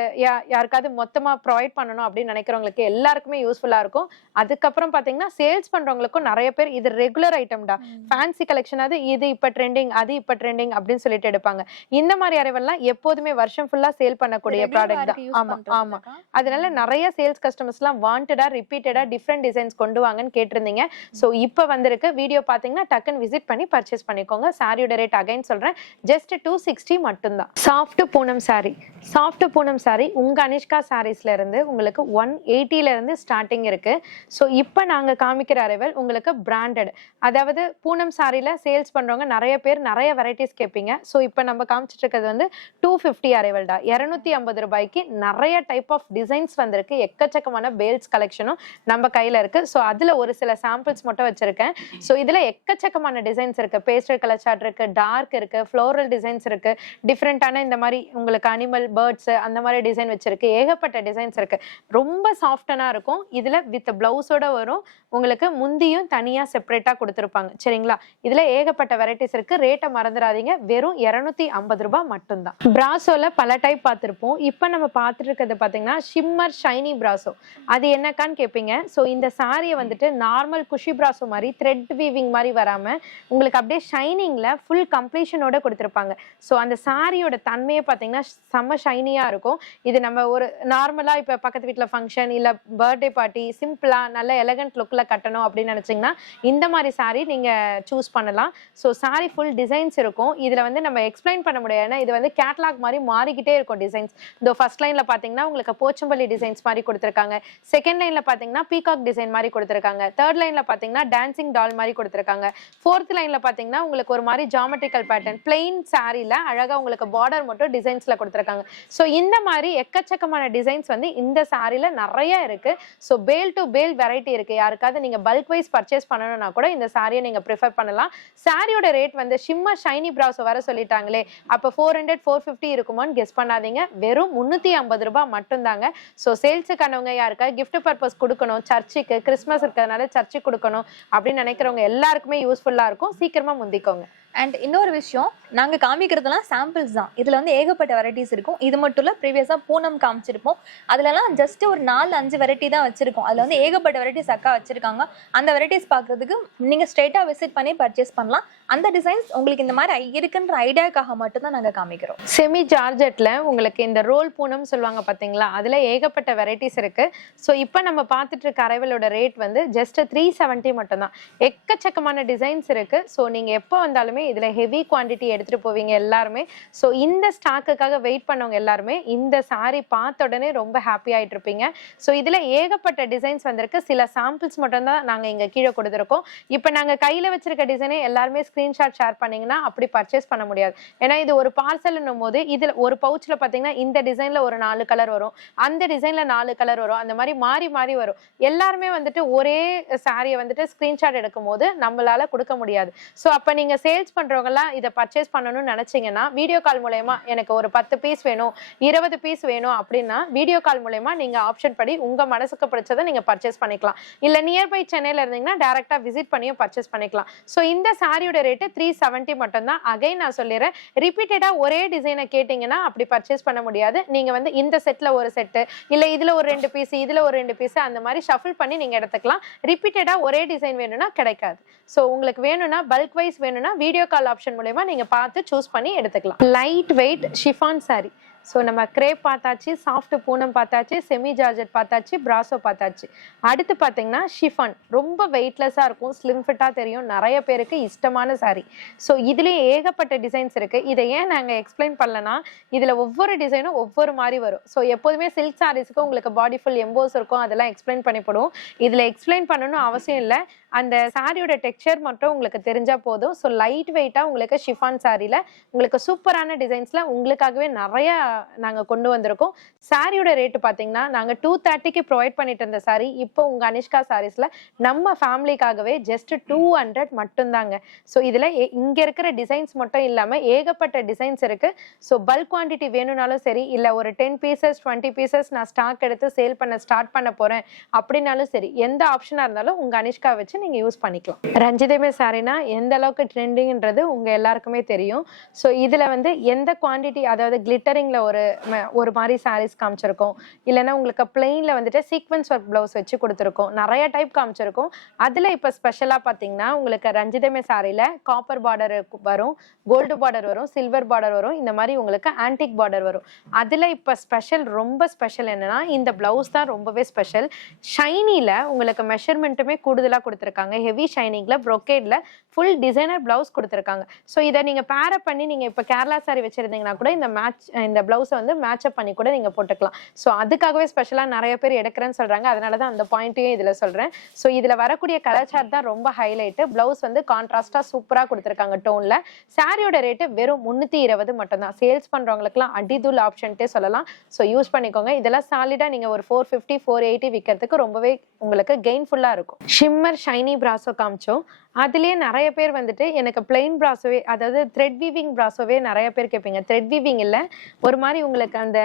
யாருக்காவது மொத்தமா ப்ரொவைட் பண்ணணும் அப்படின்னு நினைக்கிறவங்களுக்கு எல்லாருக்குமே யூஸ்ஃபுல்லா இருக்கும். அதுக்கப்புறம் பாத்தீங்கன்னா சேல்ஸ் பண்றவங்களுக்கும் நிறைய பேர் இது ரெகுலர் ஐட்டம்டா, ஃபேன்சி கலெக்ஷன் அது இது இப்ப ட்ரெண்டிங் அது இப்ப ட்ரெண்டிங் அப்படின்னு சொல்லிட்டு எடுப்பாங்க. இந்த மாதிரி அரைவல்லாம் எப்போதுமே வருஷம் ஃபுல்லா சேல் பண்ணக்கூடிய ப்ராடக்ட் தான். ஆமா ஆமா. அதனால நிறைய சேல்ஸ் கஸ்டமர்ஸ்லாம் வாண்டடா ரிப்பீட்டடா டிஃப்ரெண்ட் டிசைன்ஸ் கொண்டு வாங்கன்னு கேட்டிருந்தீங்க. ஸோ இப்போ வந்திருக்கு. வீடியோ பாத்தீங்கன்னா டக்குன்னு விசிட் பண்ணி பர்ச்சேஸ் பண்ணிக்கோங்க. சாரியோட ரேட் அகைன் சொல்றேன், ஜஸ்ட் 260 மட்டும்தான். Soft Poonam sorry, soft Poonam sorry உங்க அனிஷ்கா சாரீஸ்ல இருந்து உங்களுக்கு 180ல இருந்து ஸ்டார்டிங் இருக்கு. ஸோ இப்போ நாங்க காமிக்கிற அரைவல் உங்களுக்கு பிராண்டட், அதாவது பூனம் சாரியில சேல்ஸ் பண்றவங்க நிறைய பேர் நிறைய வெரைட்டிஸ் கேட்பீங்க. ஸோ இப்போ நம்ம காமிச்சிட்டு இருக்கிறது வந்து 250 அரைவல்டா. 250 ரூபாய்க்கு நிறைய டைப் ஆஃப் டிசைன்ஸ் வந்திருக்கு. எக்கச்சக்கமான பேல்ஸ் கலெக்ஷனும் நம்ம கையில இருக்கு. ஸோ அதுல ஒரு சில சாம்பிள்ஸ் மட்டும் வச்சிருக்கேன். ஸோ இதுல எக்கச்சக்கமான டிசைன்ஸ் இருக்கு. பேஸ்டல் கலர் சார்ட் இருக்கு, டார்க் இருக்கு, ஃப்ளோரல் டிசைன்ஸ் இருக்கு, டிஃப்ரெண்டான இந்த மாதிரி உங்களுக்கு அனிமல் பேர்ட்ஸ் அந்த மாதிரி டிசைன் வச்சிருக்கு. ஏகப்பட்ட டிசைன்ஸ் இருக்கு. ரொம்ப சாஃப்டனா இருக்கும். இதுல வித் பிளவுஸோட வரும். உங்களுக்கு முந்தியும் தனியா செப்பரேட்டா கொடுத்துருப்பாங்க. சரிங்களா? இதுல ஏகப்பட்ட வெரைட்டிஸ் இருக்கு. ரேட்டை மறந்துடாதீங்க, வெறும் 250 ரூபாய் மட்டும்தான். பிராசோல பல டைப் பார்த்திருப்போம். இப்ப நம்ம பார்த்துட்டு இருக்கிறது பாத்தீங்கன்னா ஷிம்மர் ஷைனி பிராசோ. அது என்னக்கான்னு கேட்பீங்க. ஸோ இந்த சாரியை வந்துட்டு நார்மல் குஷி பிராசோ மாதிரி த்ரெட் வீவிங் மாதிரி வராம உங்களுக்கு அப்படியே ஷைனிங்ல ஃபுல் கம்ப்ளீஷனோட கொடுத்துருப்பாங்க. ஸோ அந்த சாரியோட தன்மையை பாத்தீங்கன்னா செம்ம ஷைனியா இருக்கும். இது நம்ம ஒரு நார்மலா இப்ப பக்கத்து வீட்டுல ஃபங்க்ஷன் இல்ல பர்த்டே பார்ட்டி சிம்பிளா நல்ல எலகன்ட் லுக்ல கட்டணும் அப்படின்னு நினைச்சீங்கன்னா இந்த மாதிரி சாரி நீங்க சூஸ் பண்ணலாம். ஸோ சாரி ஃபுல் டிசைன்ஸ் இருக்கும். இதுல வந்து நம்ம எக்ஸ்பிளைன் பண்ண முடியாது, ஏன்னா இது வந்து கேட்லாக் மாதிரி மாறிக்கிட்டே இருக்கும் டிசைன்ஸ். இந்த ஃபர்ஸ்ட் லைன்ல பாத்தீங்கன்னா உங்களுக்கு போச்சம்பள்ளி டிசைன்ஸ் மாதிரி கொடுத்துருக்காங்க. செகண்ட் லைன்ல பாத்தீங்கன்னா பீகாக் டிசைன் மாதிரி கொடுத்துருக்காங்க. தேர்ட் லைன்ல பாத்தீங்கன்னா டான்சிங் டால் மாதிரி கொடுத்துருக்காங்க. ஃபோர்த் லைன்ல பாத்தீங்கன்னா உங்களுக்கு ஒரு மாதிரி ஜாமெட்ரிக்கல் பேட்டர்ன் பிளெயின் சாரில அழகா உங்களுக்கு பார்டர் மட்டும் டிசைன்ஸ்ல கொடுத்துருக்காங்க. ஸோ இந்த மாதிரி எக்கச்சக்கமான டிசைன்ஸ் வந்து இந்த சாரில நிறைய இருக்கு. ஸோ பேல் டு பேல் வெரைட்டி இருக்கு. யாருக்காவது நீங்க பல்க் வைஸ் பர்ச்சேஸ் பண்ணணும்னா கூட இந்த சாரியை நீங்க ப்ரிஃபர் பண்ணலாம். சாரியோட ரேட் வந்து ஷிம்மர் ஷைனி பிராசோ வர சொல்லிட்டாங்களே, அப்ப 400-450 இருக்குமான்னு கெஸ் பண்ணாதீங்க. வெறும் 350 ரூபாய் மட்டும்தாங்க. ஸோ சேல்ஸுக்கானவங்க யாருக்கா கிஃப்ட் பர்பஸ் கொடுக்கணும், சர்ச்சுக்கு கிறிஸ்மஸ் இருக்கிறதுனால சர்ச்சுக்கு கொடுக்கணும் அப்படின்னு நினைக்கிறவங்க எல்லாருக்குமே யூஸ்ஃபுல்லா இருக்கும். சீக்கிரமா முந்திக்கோங்க. அண்ட் இன்னொரு விஷயம், நாங்கள் காமிக்கிறதுலாம் சாம்பிள்ஸ் தான். இதில் வந்து ஏகப்பட்ட வெரைட்டிஸ் இருக்கும். இது மட்டும் இல்லை, ப்ரீவியஸாக பூனம் காமிச்சிருப்போம். அதுலலாம் ஜஸ்ட் ஒரு 4-5 வெரைட்டி தான் வச்சிருக்கோம். அதில் வந்து ஏகப்பட்ட வெரைட்டிஸ் அக்கா வச்சிருக்காங்க. அந்த வெரைட்டிஸ் பார்க்கறதுக்கு நீங்கள் ஸ்ட்ரெயிட்டாக விசிட் பண்ணி பர்ச்சேஸ் பண்ணலாம். அந்த டிசைன்ஸ் உங்களுக்கு இந்த மாதிரி இருக்குன்ற ஐடியாக்காக மட்டும்தான் நாங்கள் காமிக்கிறோம். செமி ஜார்ஜெட்ல உங்களுக்கு இந்த ரோல் பூனம் சொல்லுவாங்க பாத்தீங்களா, அதுல ஏகப்பட்ட வெரைட்டிஸ் இருக்கு. ஸோ இப்போ நம்ம பார்த்துட்டு இருக்க அரைவலோட ரேட் வந்து ஜஸ்ட் 370 மட்டும்தான். எக்கச்சக்கமான டிசைன்ஸ் இருக்கு. ஸோ நீங்க எப்போ வந்தாலுமே இதுல ஹெவி குவாண்டிட்டி எடுத்துட்டு போவீங்க எல்லாருமே. ஸோ இந்த ஸ்டாக்குக்காக வெயிட் பண்ணவங்க எல்லாருமே இந்த சாரி பார்த்த உடனே ரொம்ப ஹாப்பி ஆயிட்டு இருப்பீங்க. ஸோ இதுல ஏகப்பட்ட டிசைன்ஸ் வந்திருக்கு. சில சாம்பிள்ஸ் மட்டும் தான் நாங்க இங்க கீழே கொடுத்துருக்கோம். இப்போ நாங்க கையில வச்சிருக்க டிசைனே எல்லாருமே ஸ்கிரீன்ஷாட் ஷேர் பண்ணீங்கன்னா அப்படி பர்ச்சேஸ் பண்ண முடியாது. ஏன்னா இது ஒரு பார்சல்னும் போது இதுல ஒரு பவுச்ல பாத்தீங்கன்னா இந்த டிசைன்ல ஒரு 4 கலர் வரும், அந்த டிசைன்ல 4 கலர் வரும், அந்த மாதிரி மாறி மாறி வரும். எல்லாருமே வந்துட்டு ஒரே சாரியை வந்துட்டு ஸ்கிரீன்ஷாட் எடுக்கும் போது நம்மளால கொடுக்க முடியாது. ஸோ அப்ப நீங்க சேல்ஸ் பண்றவங்கலாம் இதை பர்ச்சேஸ் பண்ணணும்னு நினைச்சீங்கன்னா வீடியோ கால் மூலயமா எனக்கு ஒரு 10 பீஸ் வேணும் 20 பீஸ் வேணும் அப்படின்னா வீடியோ கால் மூலயமா நீங்க ஆப்ஷன் படி உங்க மனசுக்கு பிடிச்சதை நீங்க பர்ச்சேஸ் பண்ணிக்கலாம். இல்ல நியர்பை சென்னையில இருந்தீங்கன்னா டைரக்டா விசிட் பண்ணியும் பர்ச்சேஸ் பண்ணிக்கலாம். ஸோ இந்த சாரியோட ரேட்டு 370 மட்டும் தான். அகைன் நான் சொல்லிடுறேன், ரிப்பீட்டடா ஒரே டிசைனை கேட்டீங்கன்னா அப்படி பர்ச்சேஸ் பண்ண முடியாது. நீங்க வந்து இந்த செட்ல ஒரு செட்டு, இல்ல இதுல ஒரு 2 பீஸ், இதுல ஒரு 2 பீஸ், அந்த மாதிரி ஷஃபிள் பண்ணி நீங்க எடுத்துக்கலாம். ரிப்பீட்டடா ஒரே டிசைன் வேணும்னா கிடைக்காது. ஸோ உங்களுக்கு வேணும்னா பல்க் வைஸ் வேணும்னா வீடியோ கால் ஆப்ஷன் மூலமா நீங்க பார்த்து சூஸ் பண்ணி எடுத்துக்கலாம். Light weight chiffon sorry. So நம்ம கிரேப் பார்த்தாச்சு, சாஃப்ட் பூனம் பார்த்தாச்சு, செமி ஜார்ஜெட் பார்த்தாச்சு, பிராசோ பார்த்தாச்சு. அடுத்து பார்த்தீங்கன்னா ஷிஃபான் ரொம்ப வெயிட்லெஸ்ஸாக இருக்கும், ஸ்லிம் ஃபிட்டாக தெரியும், நிறைய பேருக்கு இஷ்டமான சாரி. ஸோ இதுலேயே ஏகப்பட்ட டிசைன்ஸ் இருக்குது. இதை ஏன் நாங்கள் எக்ஸ்பிளைன் பண்ணலன்னா இதில் ஒவ்வொரு டிசைனும் ஒவ்வொரு மாதிரி வரும். ஸோ எப்போதுமே சில்க் சாரீஸுக்கு உங்களுக்கு பாடி ஃபுல் எம்போஸ் இருக்கும், அதெல்லாம் எக்ஸ்பிளைன் பண்ணிவிடுவோம். இதில் எக்ஸ்பிளைன் பண்ணணும் அவசியம் இல்லை, அந்த சாரியோட டெக்ஸ்சர் மட்டும் உங்களுக்கு தெரிஞ்சா போதும். ஸோ லைட் வெயிட்டாக உங்களுக்கு ஷிஃபான் சாரியில் உங்களுக்கு சூப்பரான டிசைன்ஸில் உங்களுக்காகவே நிறைய நாங்கள் கொண்டு வந்திருக்கோம். சாரியோட ரேட்டு பார்த்தீங்கன்னா நாங்கள் 230க்கு ப்ரொவைட் பண்ணிட்டு இருந்த சாரி இப்போ உங்கள் அனிஷ்கா சாரீஸில் நம்ம ஃபேமிலிக்காகவே ஜஸ்ட் 200 மட்டும்தாங்க. ஸோ இதில் இங்கே இருக்கிற டிசைன்ஸ் மட்டும் இல்லாமல் ஏகப்பட்ட டிசைன்ஸ் இருக்குது. ஸோ பல்க் குவான்டிட்டி வேணும்னாலும் சரி, இல்லை ஒரு 10 பீசஸ் 20 பீசஸ் நான் ஸ்டாக் எடுத்து சேல் பண்ண ஸ்டார்ட் பண்ண போகிறேன் அப்படின்னாலும் சரி, எந்த ஆப்ஷனாக இருந்தாலும் உங்கள் அனிஷ்கா வச்சு நீங்க யூஸ் பண்ணிக்கலாம். ரஞ்சிதமே சாரினா எந்த அளவுக்கு ட்ரெண்டிங்ன்றது உங்க எல்லாருக்குமே தெரியும். ஸோ இதுல வந்து எந்த குவான்டிட்டி, அதாவது கிளிட்டரிங்ல ஒரு மாதிரி சாரீஸ் காமிச்சிருக்கோம், இல்லைன்னா உங்களுக்கு பிளெயின்ல வந்துட்டு சீக்வன்ஸ் ஒர்க் பிளவுஸ் வச்சு கொடுத்துருக்கோம், நிறைய டைப் காமிச்சிருக்கோம். அதுல இப்ப ஸ்பெஷலா பாத்தீங்கன்னா உங்களுக்கு ரஞ்சிதமே சாரியில காப்பர் பார்டர் வரும், கோல்டு பார்டர் வரும், சில்வர் பார்டர் வரும், இந்த மாதிரி உங்களுக்கு ஆன்டிக் பார்டர் வரும். அதுல இப்ப ஸ்பெஷல், ரொம்ப ஸ்பெஷல் என்னன்னா இந்த பிளவுஸ் தான் ரொம்பவே ஸ்பெஷல். ஷைனில உங்களுக்கு மெஷர்மெண்ட்டுமே கூடுதலா கொடுத்துருக்காங்க. ஹெவி ஷைனிங்ல ப்ரொக்கேட்ல ஃபுல் டிசைனர் பிளவுஸ் கொடுத்துருக்காங்க. ஸோ இதை நீங்க பேரப் பண்ணி நீங்க இப்போ கேரளா சாரி வச்சிருந்தீங்கன்னா கூட இந்த பிளவுஸை வந்து மேட்சப் பண்ணி கூட நீங்க போட்டுக்கலாம். ஸோ அதுக்காகவே ஸ்பெஷலாக நிறைய பேர் எடுக்கிறேன்னு சொல்றாங்க, அதனால தான் அந்த பாயிண்ட்டையும் இதுல சொல்றேன். ஸோ இதுல வரக்கூடிய கலர் சார்ட் தான் ரொம்ப ஹைலைட். பிளவுஸ் வந்து கான்ட்ராஸ்டா சூப்பரா கொடுத்துருக்காங்க டோன்ல. சாரியோட ரேட்டு வெறும் 320 மட்டும் தான். சேல்ஸ் பண்றவங்களுக்குலாம் அடிதூள் ஆப்ஷன்ட்டே சொல்லலாம். ஸோ யூஸ் பண்ணிக்கோங்க. இதெல்லாம் சாலிடா நீங்க ஒரு 450 480 விற்கிறதுக்கு ரொம்பவே உங்களுக்கு கெயின்ஃபுல்லா இருக்கும். ஷிம்மர் ஷைனி பிராசோ காமிச்சோம். அதுலயே நிறைய பேர் வந்துட்டு எனக்கு பிளெயின் பிராசோவே, அதாவது த்ரெட் வீவிங் பிராசோவே நிறைய பேர் கேட்பீங்க. த்ரெட் வீவிங் இல்ல, ஒரு மாதிரி உங்களுக்கு அந்த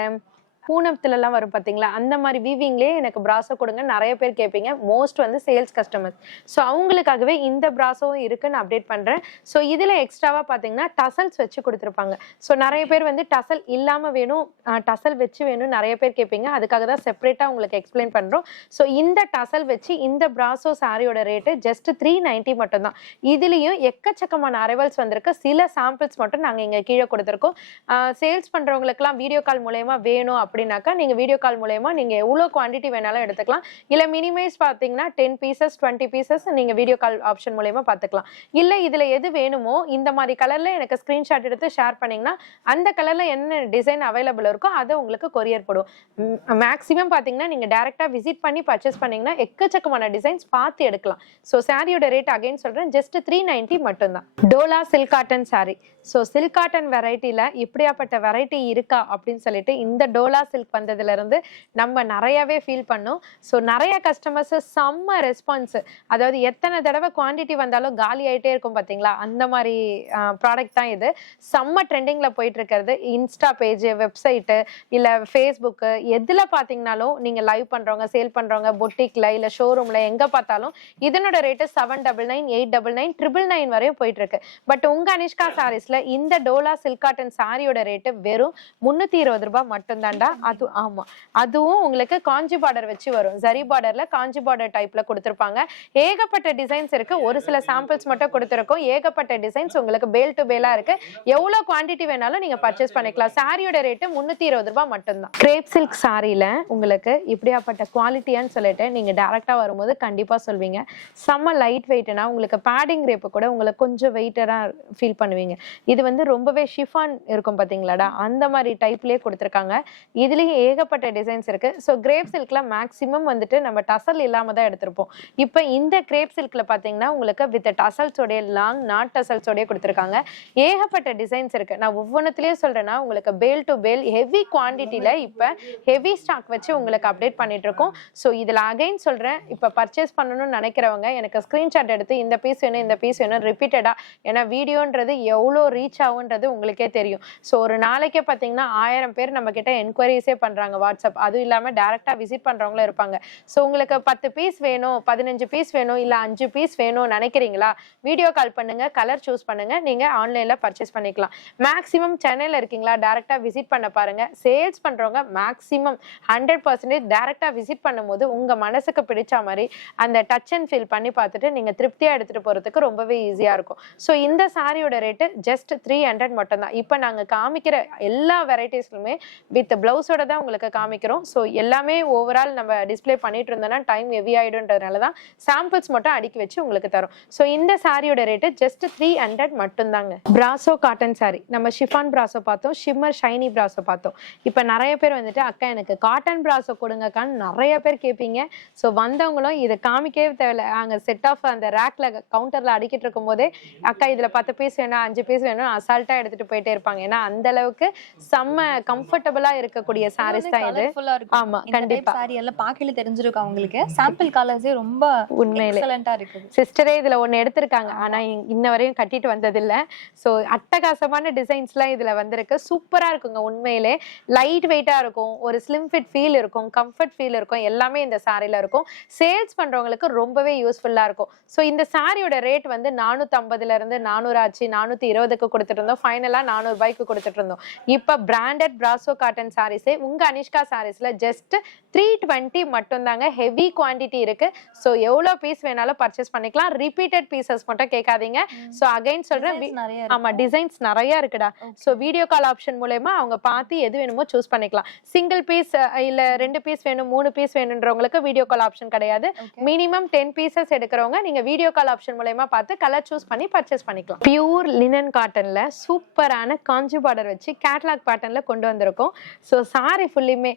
பூனத்துல எல்லாம் வரும் பாத்தீங்களா, அந்த மாதிரி வீவிங்லேயே எனக்கு பிராசோ கொடுங்க நிறைய பேர் கேட்பீங்க. மோஸ்ட் வந்து சேல்ஸ் கஸ்டமர்ஸ். ஸோ அவங்களுக்காகவே இந்த பிராசோவும் இருக்குன்னு அப்டேட் பண்றேன். ஸோ இதுல எக்ஸ்ட்ராவா பாத்தீங்கன்னா டசல்ஸ் வச்சு கொடுத்துருப்பாங்க. ஸோ நிறைய பேர் வந்து டசல் இல்லாம வேணும், டசல் வச்சு வேணும் நிறைய பேர் கேட்பீங்க. அதுக்காக தான் செப்பரேட்டா உங்களுக்கு எக்ஸ்பிளைன் பண்றோம். ஸோ இந்த டசல் வச்சு இந்த பிராசோ சாரியோட ரேட்டு ஜஸ்ட் 390 மட்டும் தான். இதுலயும் எக்கச்சக்கமான அரைவல்ஸ் வந்திருக்கு. சில சாம்பிள்ஸ் மட்டும் நாங்க இங்க கீழே கொடுத்துருக்கோம். சேல்ஸ் பண்றவங்களுக்கு எல்லாம் வீடியோ கால் மூலயமா வேணும் அப்படின்னாக்கா நீங்க வீடியோ கால் மூலமா நீங்க எவ்வளவு குவாண்டிட்டி வேணாலும் எடுத்துக்கலாம். இல்ல மினிமைஸ் பாத்தீங்கன்னா 10 பீசஸ் 20 பீசஸ் நீங்க வீடியோ கால் ஆப்ஷன் மூலமா பாத்துக்கலாம். இல்ல இதுல எது வேணுமோ இந்த மாதிரி கலர்ல எனக்கு ஸ்கிரீன்ஷாட் எடுத்து ஷேர் பண்ணீங்கன்னா அந்த கலர்ல என்ன டிசைன் அவைலபிள் இருக்கோ அதை உங்களுக்கு கொரியர் போடும். மேக்ஸிமம் பாத்தீங்கன்னா நீங்க டைரக்டா விசிட் பண்ணி பர்ச்சேஸ் பண்ணீங்கன்னா எக்கச்சக்கமான டிசைன்ஸ் பார்த்து எடுக்கலாம். ஸோ சாரியோட ரேட் அகைன் சொல்றேன், ஜஸ்ட் 390 மட்டும் தான். Dola silk cotton sari. So silk cotton வெரைட்டில இப்படியாப்பட்ட வெரைட்டி இருக்கா அப்படின்னு சொல்லிட்டு இந்த டோலா சில்க் வந்ததுல இருந்து நம்ம நிறையவே ஃபீல் பண்ணோம். ஸோ நிறைய கஸ்டமர்ஸ் செம்ம ரெஸ்பான்ஸ், அதாவது எத்தனை தடவை குவான்டிட்டி வந்தாலும் காலி ஆயிட்டே இருக்கும் பாத்தீங்களா, அந்த மாதிரி ப்ராடக்ட் தான் இது. செம்ம ட்ரெண்டிங்ல போயிட்டு இருக்கிறது. இன்ஸ்டா பேஜ், வெப்சைட்டு, இல்ல ஃபேஸ்புக்கு, எதுல பாத்தீங்கன்னாலும் நீங்க லைவ் பண்றவங்க, சேல் பண்றவங்க, பொட்டிக்ல இல்ல ஷோரூம்ல எங்க பார்த்தாலும் இதனோட ரேட்டு 799 899 999 வரையும் போயிட்டு இருக்கு. பட் உங்க அனிஷ்கா சாரீஸ்ல இந்த டோலா சில்க் காட்டன் சாரியோட ரேட்டு வெறும் 320 ரூபாய் மட்டும் தான்டா. அது ஆமா, அதுவும் உங்களுக்கு காஞ்சி பார்டர் வச்சு வரும். ஜரி பார்டர்ல காஞ்சி பார்டர் டைப்ல கொடுத்திருப்பாங்க. ஏகப்பட்ட டிசைன்ஸ் இருக்கு. ஒரு சில சாம்பிள்ஸ் மட்டும் கொடுத்திருக்கோம். ஏகப்பட்ட டிசைன்ஸ் உங்களுக்கு பேல் டு பேலா இருக்கு. எவ்வளவு குவான்டிட்டி வேணாலும் நீங்க பர்ச்சேஸ் பண்ணிக்கலாம். சாரியோட ரேட்டு 320 ரூபாய் மட்டும் தான். கிரேப் சில்க் சாரியில உங்களுக்கு இப்படியாப்பட்ட குவாலிட்டியான்னு சொல்லிட்டு நீங்க டைரக்டா வரும்போது கண்டிப்பா சொல்வீங்க. செம்ம லைட் வெயிட்னா உங்களுக்கு பேடிங் ரேப்பு கூட உங்களுக்கு கொஞ்சம் வெயிட்டரா ஃபீல் பண்ணுவீங்க. இது வந்து ரொம்பவே ஷிஃபான் இருக்கும் பாத்தீங்களாடா, அந்த மாதிரி டைப்லயே கொடுத்துருக்காங்க. இதுலயும் ஏகப்பட்ட டிசைன்ஸ் இருக்கு. ஸோ கிரேப் சில்க்ல மேக்ஸிமம் வந்துட்டு நம்ம டசல் இல்லாம தான் எடுத்திருப்போம். இப்போ இந்த கிரேப் சில்க்ல பாத்தீங்கன்னா உங்களுக்கு வித் டசல்ஸோடைய லாங் நாட் டசல்ஸோடைய கொடுத்துருக்காங்க. ஏகப்பட்ட டிசைன்ஸ் இருக்கு. நான் ஒவ்வொன்றுத்துலயும் சொல்றேன்னா உங்களுக்கு பேல் டு பேல் ஹெவி குவான்டிட்டியில இப்ப ஹெவி ஸ்டாக் வச்சு உங்களுக்கு அப்டேட் பண்ணிட்டு இருக்கோம். ஸோ இதுல அகைன் சொல்றேன், இப்ப பர்ச்சேஸ் பண்ணணும்னு நினைக்கிறவங்க எனக்கு ஸ்கிரீன்ஷாட் எடுத்து இந்த பீஸ் வேணும் இந்த பீஸ் வேணும் ரிப்பீட்டடா, ஏன்னா வீடியோன்றது எவ்வளோ ரீச் ஆகுன்றது உங்களுக்கே தெரியும். ஸோ ஒரு நாளைக்கே பார்த்தீங்கன்னா 1000 பேர் நம்ம கிட்ட என்கொயரிஸே பண்றாங்க வாட்ஸ்அப். அதுவும் இல்லாம டைரக்டா விசிட் பண்றவங்களும் இருப்பாங்க. ஸோ உங்களுக்கு 10 பீஸ் வேணும் 15 பீஸ் வேணும் இல்ல 5 பீஸ் வேணும் நினைக்கிறீங்களா, வீடியோ கால் பண்ணுங்க, கலர் சூஸ் பண்ணுங்க, நீங்க ஆன்லைன்ல பர்ச்சேஸ் பண்ணிக்கலாம். மேக்ஸிமம் சென்னையில இருக்கீங்களா, டைரக்டா விசிட் பண்ண பாருங்க. சேல்ஸ் பண்றவங்க மேக்ஸிமம் 100% டைரக்டா விசிட் பண்ணும்போது உங்க மனசுக்கு பிடிச்ச மாதிரி அந்த டச் அண்ட் ஃபீல் பண்ணி பார்த்துட்டு நீங்க திருப்தியா எடுத்துட்டு போறதுக்கு ரொம்பவே ஈஸியா இருக்கும். ஸோ இந்த சாரியோட ரேட்டு ஜஸ்ட் 300 மட்டும் தான். இப்போ நாங்க காமிக்கிற எல்லா வெரைட்டிஸ்லுமே வித் பிளவுஸோட தான் உங்களுக்கு காமிக்கிறோம். ஸோ எல்லாமே ஓவரால் நம்ம டிஸ்பிளே பண்ணிட்டு இருந்தோம்னா டைம் ஹெவி ஆயிடும்ன்றதுனால தான் சாம்பிள்ஸ் மட்டும் அடுக்கி வச்சு உங்களுக்கு தரும். ஸோ இந்த சாரியோட ரேட்டு ஜஸ்ட் 300 மட்டும் தாங்க. பிராசோ காட்டன் சாரி, நம்ம ஷிஃபான் பிராசோ பார்த்தோம், ஷிம்மர் ஷைனி பிராசோ பார்த்தோம். இப்போ நிறைய பேர் வந்துட்டு அக்கா எனக்கு காட்டன் பிராசோ கொடுங்கக்கான்னு நிறைய பேர் கேட்பீங்க. ஸோ வந்தவங்களும் இதை காமிக்கவே தேவையில்லை, அங்கே செட் ஆஃப் அந்த ரேக்ல கவுண்டர்ல அடிக்கிட்டு இருக்கும் போதே அக்கா இதுல 10 பீஸ் வேணும் 5 பீஸ் வேணும் அசால்ட்டா எடுத்துட்டு போயிட்டே இருப்பாங்க. ஏன்னா அந்த அளவுக்கு செம்ம கம்ஃபர்டபுளா இருக்கக்கூடிய சாரீஸ் தான் இது. ஆமா கண்டிப்பா சாரி எல்லாம் பார்க்கல தெரிஞ்சிருக்கும் உங்களுக்கு. சாம்பிள் கலர்ஸே ரொம்ப உண்மையிலே எக்ஸலென்ட்டா இருக்கு. சிஸ்டரே இதுல ஒன்னு எடுத்திருக்காங்க, ஆனா இன்ன வரையும் கட்டிட்டு வந்தது இல்ல. ஸோ அட்டகாசமான டிசைன்ஸ்லாம் இதுல வந்திருக்கு. சூப்பரா இருக்குங்க உண்மையிலே. லைட் வெயிட்டா இருக்கும், ஒரு ஸ்லிம் ஃபிட் ஃபீல் இருக்கும், கம்ஃபர்ட் ஃபீல் இருக்கும், எல்லாமே இந்த சாரில இருக்கும். சேல்ஸ் பண்றவங்களுக்கு ரொம்பவே யூஸ்ஃபுல்லா இருக்கும். ஸோ இந்த சாரியோட ரேட் வந்து 450ல இருந்து 400 ஆச்சு, 420க்கு கொடுத்துட்டு இருந்தோம், ஃபைனலா 400 ரூபாய்க்கு கொடுத்துட்டு இருந்தோம். இப்ப பிராண்டட் பிராசோ காட்டன் சாரீஸே உங்க அனிஷ்கா சாரீஸ்ல ஜஸ்ட் 320 மட்டும் தாங்க. ஹெவி குவான்டிட்டி இருக்கு. ஸோ எவ்வளவு பீஸ் வேணாலும் பர்ச்சேஸ் பண்ணிக்கலாம். ரிப்பீட்டட் பீசஸ் மட்டும் கேட்காதீங்க. ஸோ அகைன் சொல்றேன், ஆமா டிசைன்ஸ் நிறைய இருக்குடா. ஸோ வீடியோ கால் ஆப்ஷன் மூலமா அவங்க பார்த்து எது வேணுமோ சூஸ் பண்ணிக்கலாம். சிங்கிள் பீஸ் இல்ல 2 பீஸ் வேணும் 3 பீஸ் வேணுன்றவங்களுக்கு வீடியோ கால் ஆப்ஷன் கிடையாது. மினிமம் 10 பீசஸ் எடுக்கிறவங்க நீங்க வீடியோ கால் ஆப்ஷன் மூலமா பார்த்து கலர் சூஸ் பண்ணி பர்ச்சேஸ் பண்ணிக்கலாம். பியூர் லினன் காட்டன்ல சூப்பரான காஞ்சி பார்டர் வச்சு கேட்லாக் பேட்டர்ன்ல கொண்டு வந்திருக்கோம். ஸோ சாரி ஃபுல்லுமே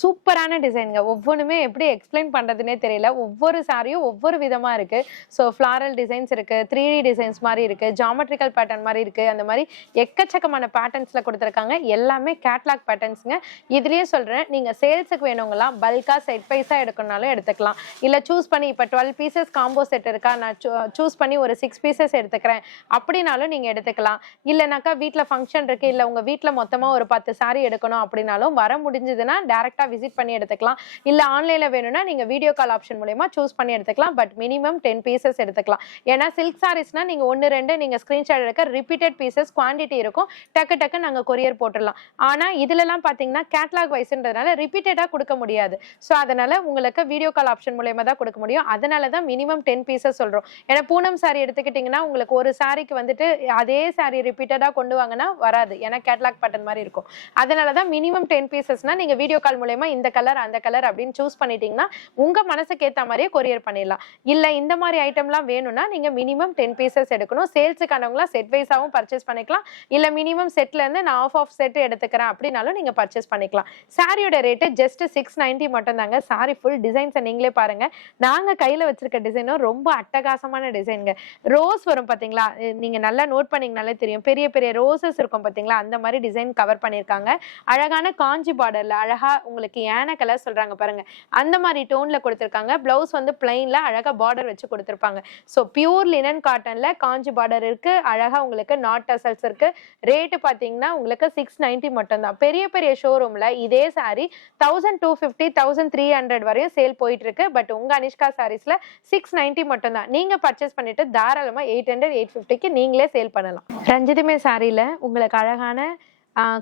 சூப்பரான டிசைன்ங்க. ஒவ்வொன்றுமே எப்படி எக்ஸ்பிளைன் பண்றதுன்னே தெரியல. ஒவ்வொரு சாரியும் ஒவ்வொரு விதமா இருக்கு. ஸோ ஃபிளாரல் டிசைன்ஸ் இருக்கு, 3D டிசைன்ஸ் மாதிரி இருக்கு, ஜாமெட்ரிக்கல் பேட்டர்ன் மாதிரி இருக்கு, அந்த மாதிரி எக்கச்சக்கமான பேட்டர்ன்ஸ்ல கொடுத்துருக்காங்க. எல்லாமே கேட்லாக் பேட்டர்ன்ஸ்ங்க. இதுலயே சொல்றேன், நீங்க சேல்ஸுக்கு வேணுங்களாம் பல்கா செட் வைஸா எடுக்கணும்னாலும் எடுத்துக்கலாம். இல்ல சூஸ் பண்ணி இப்ப 12 பீசஸ் காம்போ செட் இருக்கா, நான் சூஸ் பண்ணி ஒரு 6 பீசஸ் எடுத்துக்கிறேன் அப்படின்னாலும் நீங்க எடுத்துக்கலாம். இல்லைனாக்கா வீட்டுல ஃபங்க்ஷன் இருக்கு, இல்ல உங்க வீட்டுல மொத்தமா ஒரு 10 சாரி எடுக்கணும் அப்படின்னாலும் வர முடிஞ்சதுன்னா டைரக்டா விசிட் பண்ணி எடுத்துக்கலாம். இல்ல ஆன்லைன்ல வேணும்னா நீங்க வீடியோ கால் ஆப்ஷன் மூலமா சூஸ் பண்ணி எடுத்துக்கலாம். பட் மினிமம் 10 பீசஸ் எடுத்துக்கலாம். ஏன்னா சில்க் சாரீஸ்னா நீங்க 1-2 நீங்க ஸ்கிரீன்ஷாட் எடுக்க ரிப்பீட்டட் பீசஸ் குவான்டிட்டி இருக்கும், டக்கு டக்கு நாங்க கொரியர் போட்டுடலாம். ஆனா இதுல எல்லாம் பாத்தீங்கன்னா கேட்லாக் வைஸ்ன்றதுனால ரிப்பீட்டடா கொடுக்க முடியாது. ஸோ அதனால உங்களுக்கு வீடியோ கால் ஆப்ஷன் மூலமா தான் கொடுக்க முடியும். அதனால தான் மினிமம் 10 பீசஸ் சொல்றோம். ஏன்னா பூனம் சாரி எடுத்துக்கிட்டீங்கன்னா உங்களுக்கு ஒரு சாரிக்கு வந்துட்டு அதே சாரி ரிப்பீட்டடா கொண்டு வாங்கன்னா வராது, ஏன்னா கேட்லாக் பேட்டர்ன் மாதிரி இருக்கும். அதனால தான் மினிமம் 10 பீசஸ்னா நீங்க வீடியோ கால் மூலமா இந்த கலர் அந்த கலர் அப்படின்னு சூஸ் பண்ணிட்டீங்கன்னா உங்க மனசுக்கு ஏற்ற மாதிரியே கொரியர் பண்ணிடலாம். இல்ல இந்த மாதிரி ஐட்டம்லாம் வேணும்னா நீங்க மினிமம் 10 பீசஸ் எடுக்கணும். சேல்ஸுக்கானவங்களா செட் வைஸாவும் பர்ச்சேஸ் பண்ணிக்கலாம். இல்ல மினிமம் செட்ல இருந்து நான் ஆஃப் செட் எடுத்துக்கிறேன் அப்படின்னாலும் நீங்க பர்ச்சேஸ் பண்ணிக்கலாம். சாரியோட ரேட்டு ஜஸ்ட் 690 மட்டும் தாங்க. சாரி ஃபுல் டிசைன்ஸை நீங்களே பாருங்க. நாங்க கையில வச்சிருக்க டிசைனும் ரொம்ப அட்டகாசமான டிசைனுங்க. ரோஸ் வரும் பாத்தீங்களா, நீங்க நல்லா நோட் பண்ணீங்கனாலே தெரியும், பெரிய பெரிய ரோசஸ் இருக்கும் பாத்தீங்களா, அந்த மாதிரி டிசைன் கவர் பண்ணிருக்காங்க. அழகான காஞ்சி பார்டர்ல அழகா உங்களுக்கு யானை கலர் சொல்றாங்க பாருங்க, அந்த மாதிரி டோன்ல கொடுத்திருக்காங்க. பிளவுஸ் வந்து பிளைன்ல அழகா பார்டர் வச்சு கொடுத்திருப்பாங்க. ஸோ பியூர் லினன் காட்டன்ல காஞ்சி பார்டர் இருக்கு, அழகா உங்களுக்கு நாட் டசல்ஸ் இருக்கு. ரேட்டு பாத்தீங்கன்னா உங்களுக்கு 690 மட்டும் தான். பெரிய பெரிய ஷோரூம்ல இதே சாரி 1250 1300 வரையும் சேல் போயிட்டு இருக்கு. பட் உங்க அனிஷ்கா சாரீஸ்ல 690 மட்டும் தான். நீங்க பர்ச்சேஸ் பண்ணிட்டு தாராளமா 800 850க்கு நீங்களே சேல் பண்ணலாம். ரஞ்சிதமே சாரியில உங்களுக்கு அழகான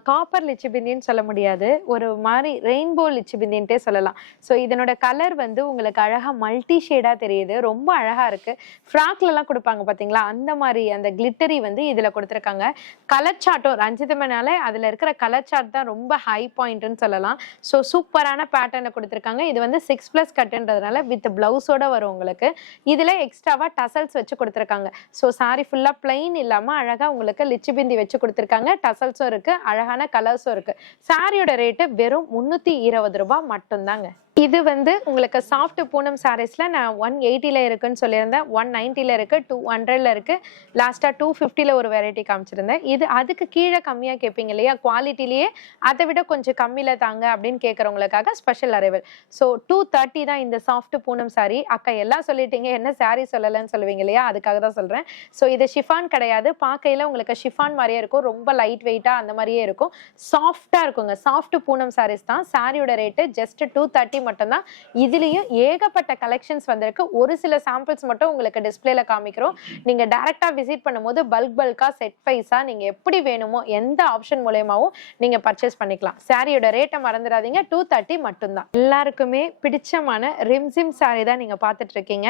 காப்பர் லிச்சி பிந்தின்னு சொல்ல முடியாது, ஒரு மாதிரி ரெயின்போ லிச்சி பிந்தின்ட்டே சொல்லலாம். ஸோ இதனோட கலர் வந்து உங்களுக்கு அழகா மல்டி ஷேடா தெரியுது, ரொம்ப அழகா இருக்கு. ஃப்ராக்லாம் கொடுப்பாங்க பாத்தீங்களா, அந்த மாதிரி அந்த கிளிட்டரி வந்து இதுல கொடுத்துருக்காங்க. கலர் சார்ட்டும் ரஞ்சிதமனால அதுல இருக்கிற கலர் சார்ட் தான் ரொம்ப ஹை பாயிண்ட்னு சொல்லலாம். ஸோ சூப்பரான பேட்டர்னை கொடுத்துருக்காங்க. இது வந்து 6+ கட்டுன்றதுனால வித் பிளவுஸோட வரும் உங்களுக்கு. இதுல எக்ஸ்ட்ராவா டசல்ஸ் வச்சு கொடுத்துருக்காங்க. ஸோ சாரி ஃபுல்லா பிளைன் இல்லாம அழகா உங்களுக்கு லிச்சி பிந்தி வச்சு கொடுத்துருக்காங்க. டசல்ஸும் இருக்கு, அழகான கலர்ஸும் இருக்கு. சாரியோட ரேட்டு வெறும் 320 ரூபாய் மட்டும்தாங்க. இது வந்து உங்களுக்கு சாஃப்ட் பூனம் சாரீஸ்ல நான் 180ல இருக்குன்னு சொல்லியிருந்தேன், 190ல இருக்கு, 200ல இருக்கு, லாஸ்டா 250ல ஒரு வெரைட்டி காமிச்சிருந்தேன். இது அதுக்கு கீழே கம்மியா கேட்பீங்க இல்லையா, குவாலிட்டிலேயே அதை விட கொஞ்சம் கம்மியில தாங்க அப்படின்னு கேட்கறவங்களுக்காக ஸ்பெஷல் அரைவல். ஸோ 230 தான் இந்த சாஃப்ட் பூனம் சாரி. அக்கா எல்லாம் சொல்லிட்டீங்க, என்ன சாரி சொல்லலைன்னு சொல்லுவீங்க இல்லையா, அதுக்காக தான் சொல்றேன். ஸோ இது ஷிஃபான் கிடையாது, பார்க்கையில உங்களுக்கு ஷிஃபான் மாதிரியே இருக்கும், ரொம்ப லைட் வெயிட்டா அந்த மாதிரியே இருக்கும், சாஃப்டா இருக்குங்க. சாஃப்ட் பூனம் சாரீஸ் தான். சாரியோட ரேட்டு ஜஸ்ட் 230 மட்டும்தான். இதுலயும் ஏகப்பட்ட கலெக்ஷன்ஸ் வந்திருக்கு. ஒரு சில சாம்பிள்ஸ் மட்டும் உங்களுக்கு டிஸ்பிளேல காமிக்கிறோம். நீங்க டைரக்டா விசிட் பண்ணும்போது பல்கா செட் வைஸா நீங்க எப்படி வேணுமோ எந்த ஆப்ஷன் மூலமாவும் நீங்க பர்ச்சேஸ் பண்ணிக்கலாம். சாரியோட ரேட்டை மறந்துடாதீங்க, 230 மட்டும்தான். எல்லாருக்குமே பிடிச்சமான ரிம்சிம் சாரி தான் நீங்க பார்த்துட்டு இருக்கீங்க.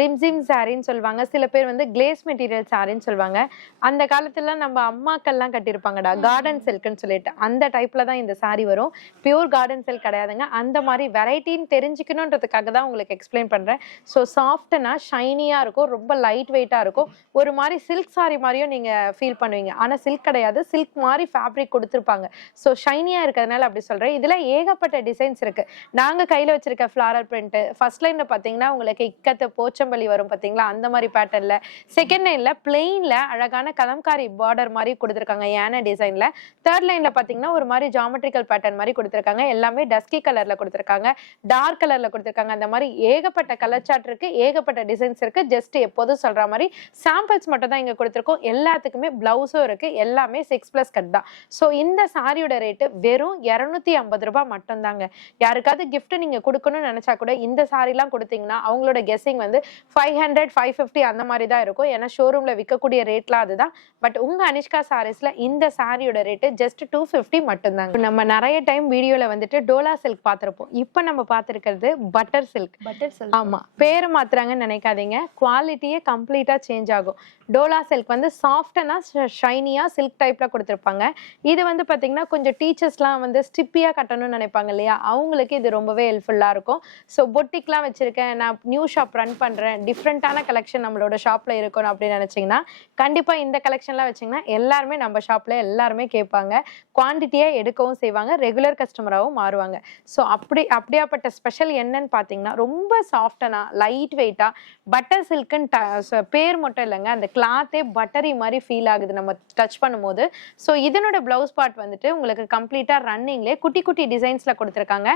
ரிம்சிம் சாரின்னு சொல்லுவாங்க, சில பேர் வந்து கிளேஸ் மெட்டீரியல் சாரின்னு சொல்லுவாங்க. அந்த காலத்துல நம்ம அம்மாக்கள்லாம் கட்டியிருப்பாங்கடா கார்டன் சில்க்னு சொல்லிட்டு, அந்த டைப்ல தான் இந்த சாரி வரும். பியூர் கார்டன் சில்க் கிடையாதுங்க. அந்த மாதிரி வெரைட்டின்னு தெரிஞ்சுக்கணுன்றதுக்காக தான் உங்களுக்கு எக்ஸ்பிளைன் பண்றேன். ஸோ சாஃப்ட்னா ஷைனியா இருக்கும், ரொம்ப லைட் வெயிட்டா இருக்கும், ஒரு மாதிரி சில்க் சாரி மாதிரியும் நீங்க ஃபீல் பண்ணுவீங்க. ஆனா சில்க் கிடையாது, சில்க் மாதிரி ஃபேப்ரிக் கொடுத்துருப்பாங்க. ஸோ ஷைனியா இருக்கிறதுனால அப்படி சொல்றேன். இதுல ஏகப்பட்ட டிசைன்ஸ் இருக்கு. நாங்க கையில வச்சிருக்க ஃபிளாரல் பிரிண்ட் ஃபர்ஸ்ட் லைன்ல பாத்தீங்கன்னா உங்களுக்கு இக்கத்து போச்சம்பள்ளி வரும் பாத்தீங்களா, அந்த மாதிரி பேட்டர்ன்ல. செகண்ட் லைன்ல பிளெயின்ல அழகான கலம்காரி பார்டர் மாதிரி கொடுத்துருக்காங்க யானை டிசைன்ல. தேர்ட் லைன்ல பாத்தீங்கன்னா ஒரு மாதிரி ஜாமெட்ரிக்கல் பேட்டர்ன் மாதிரி கொடுத்துருக்காங்க. எல்லாமே டஸ்கி கலர்ல கொடுத்துருக்காங்க, டார்க் கலர்ல கொடுத்துருக்காங்க. அந்த மாதிரி ஏகப்பட்ட கலர் சார்ட் இருக்கு, ஏகப்பட்ட டிசைன்ஸ் இருக்கு. ஜஸ்ட் எப்போதும் சொல்ற மாதிரி சாம்பிள்ஸ் மட்டும் தான் இங்க கொடுத்துருக்கோம். எல்லாத்துக்குமே பிளவுஸும் இருக்கு, எல்லாமே 6+ கட் தான். ஸோ இந்த சாரியோட ரேட்டு வெறும் 250 ரூபாய் மட்டும் தாங்க. யாருக்காவது கிஃப்ட் நீங்க கொடுக்கணும்னு நினைச்சா கூட இந்த சாரிலாம் கொடுத்தீங்கன்னா அவங்களோட கெஸ்ஸிங் வந்து 500 550 அந்த மாதிரி தான் இருக்கும். ஏன்னா ஷோரூம்ல விற்கக்கூடிய ரேட்லாம் அதுதான். பட் உங்க அனிஷ்கா சாரீஸ்ல இந்த சாரியோட ரேட்டு ஜஸ்ட் 250 மட்டும் தாங்க. நம்ம நிறைய டைம் வீடியோல வந்துட்டு டோலா சில்க் பார்த்திருப்போம். இப்போ நம்ம பார்த்திருக்கிறது பட்டர் சில்க். ஆமா, பேரு மாத்துறாங்கன்னு நினைக்காதீங்க, குவாலிட்டியே கம்ப்ளீட்டா சேஞ்ச் ஆகும். டோலா சில்க் வந்து சாஃப்டனா ஷைனியா சில்க் டைப்ல கொடுத்துருப்பாங்க. இது வந்து பாத்தீங்கன்னா கொஞ்சம் டீச்சர்ஸ்லாம் வந்து ஸ்டிப்பியா கட்டணும்னு நினைப்பாங்க இல்லையா, அவங்களுக்கு இது ரொம்பவே ஹெல்ப்ஃபுல்லா இருக்கும். ஸோ பொட்டிக்லாம் வச்சிருக்கேன், நான் நியூ ஷாப் ரன் பண்றேன், டிஃப்ரெண்டான கலெக்ஷன் நம்மளோட ஷாப்ல இருக்கணும் அப்படின்னு நினைச்சீங்கன்னா கண்டிப்பா இந்த கலெக்ஷன்லாம் வச்சீங்கன்னா எல்லாருமே நம்ம ஷாப்ல எல்லாருமே கேட்பாங்க, குவான்டிட்டியா எடுக்கவும் செய்வாங்க, ரெகுலர் கஸ்டமராகவும் மாறுவாங்க. ஸோ அப்படியாப்பட்ட ஸ்பெஷல் என்னன்னு பார்த்தீங்கன்னா ரொம்ப சாஃப்டனா லைட் வெயிட்டா பட்டர் சில்க்குன்னு பேர் மட்டும் இல்லைங்க, அந்த கிளாத்தே பட்டரி மாதிரி ஃபீல் ஆகுது நம்ம டச் பண்ணும்போது. ஸோ இதனோட பிளவுஸ் பார்ட் வந்துட்டு உங்களுக்கு கம்ப்ளீட்டா ரன்னிங்லேயே குட்டி குட்டி டிசைன்ஸ்ல கொடுத்துருக்காங்க.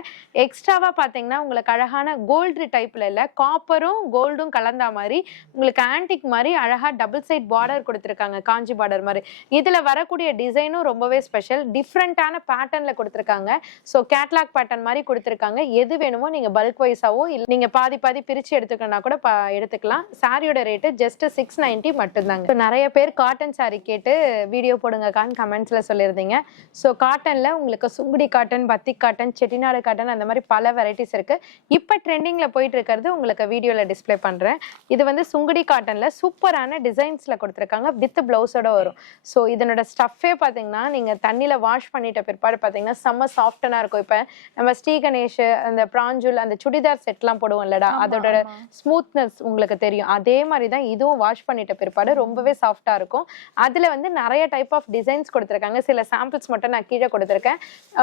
எக்ஸ்ட்ராவா பார்த்தீங்கன்னா உங்களுக்கு அழகான கோல்டு டைப்ல இல்லை, காப்பரும் கோல்டும் கலந்தா மாதிரி உங்களுக்கு ஆன்டிக் மாதிரி அழகா டபுள் சைட் பார்டர் கொடுத்துருக்காங்க, காஞ்சி பார்டர் மாதிரி. இதுல வரக்கூடிய டிசைனும் ரொம்பவே ஸ்பெஷல், டிஃப்ரெண்டான பேட்டர்ன்ல கொடுத்துருக்காங்க. ஸோ கேட்லாக் பேட்டர்ன் மாதிரி கொடுத்துருக்காங்க. எது வேணுமோ நீங்க பல்க் வைஸாவோ இல்லை நீங்க பாதி பாதி பிரிச்சு எடுத்துக்கணும்னா கூட எடுத்துக்கலாம். சாரியோட ரேட்டு ஜஸ்ட் 690 மட்டும்தாங்க. நிறைய பேர் காட்டன் சாரி கேட்டு வீடியோ போடுங்கக்கான்னு கமெண்ட்ஸ்ல சொல்லியிருந்தீங்க. ஸோ காட்டன்ல உங்களுக்கு Sungudi cotton, batik cotton, Chettinad cotton அந்த மாதிரி பல வெரைட்டிஸ் இருக்கு. இப்போ ட்ரெண்டிங்ல போயிட்டு இருக்கிறது உங்களுக்கு வீடியோல டிஸ்பிளே பண்றேன். இது வந்து சுங்குடி காட்டன்ல சூப்பரான டிசைன்ஸ்ல கொடுத்துருக்காங்க, வித் பிளவுஸோட வரும். ஸோ இதனோட ஸ்டஃபே பார்த்தீங்கன்னா நீங்க தண்ணியில வாஷ் பண்ணிட்ட பிற்பாடு பார்த்தீங்கன்னா செம்ம சாஃப்டனா இருக்கும். இப்போ நம்ம ஸ்ரீ கணேஷ், அந்த பிராஞ்சுல், அந்த சுடிதார் செட்லாம் போடுவோம் இல்லடா, அதோட ஸ்மூத்னஸ் உங்களுக்கு தெரியும். அதே மாதிரி தான் இதுவும் வாஷ் பண்ணிட்ட பிற்பாடு ரொம்பவே சாஃப்டா இருக்கும். அதுல வந்து நிறைய டைப் ஆஃப் டிசைன்ஸ் கொடுத்துருக்காங்க. சில சாம்பிள்ஸ் மட்டும் நான் கீழே கொடுத்துருக்கேன்.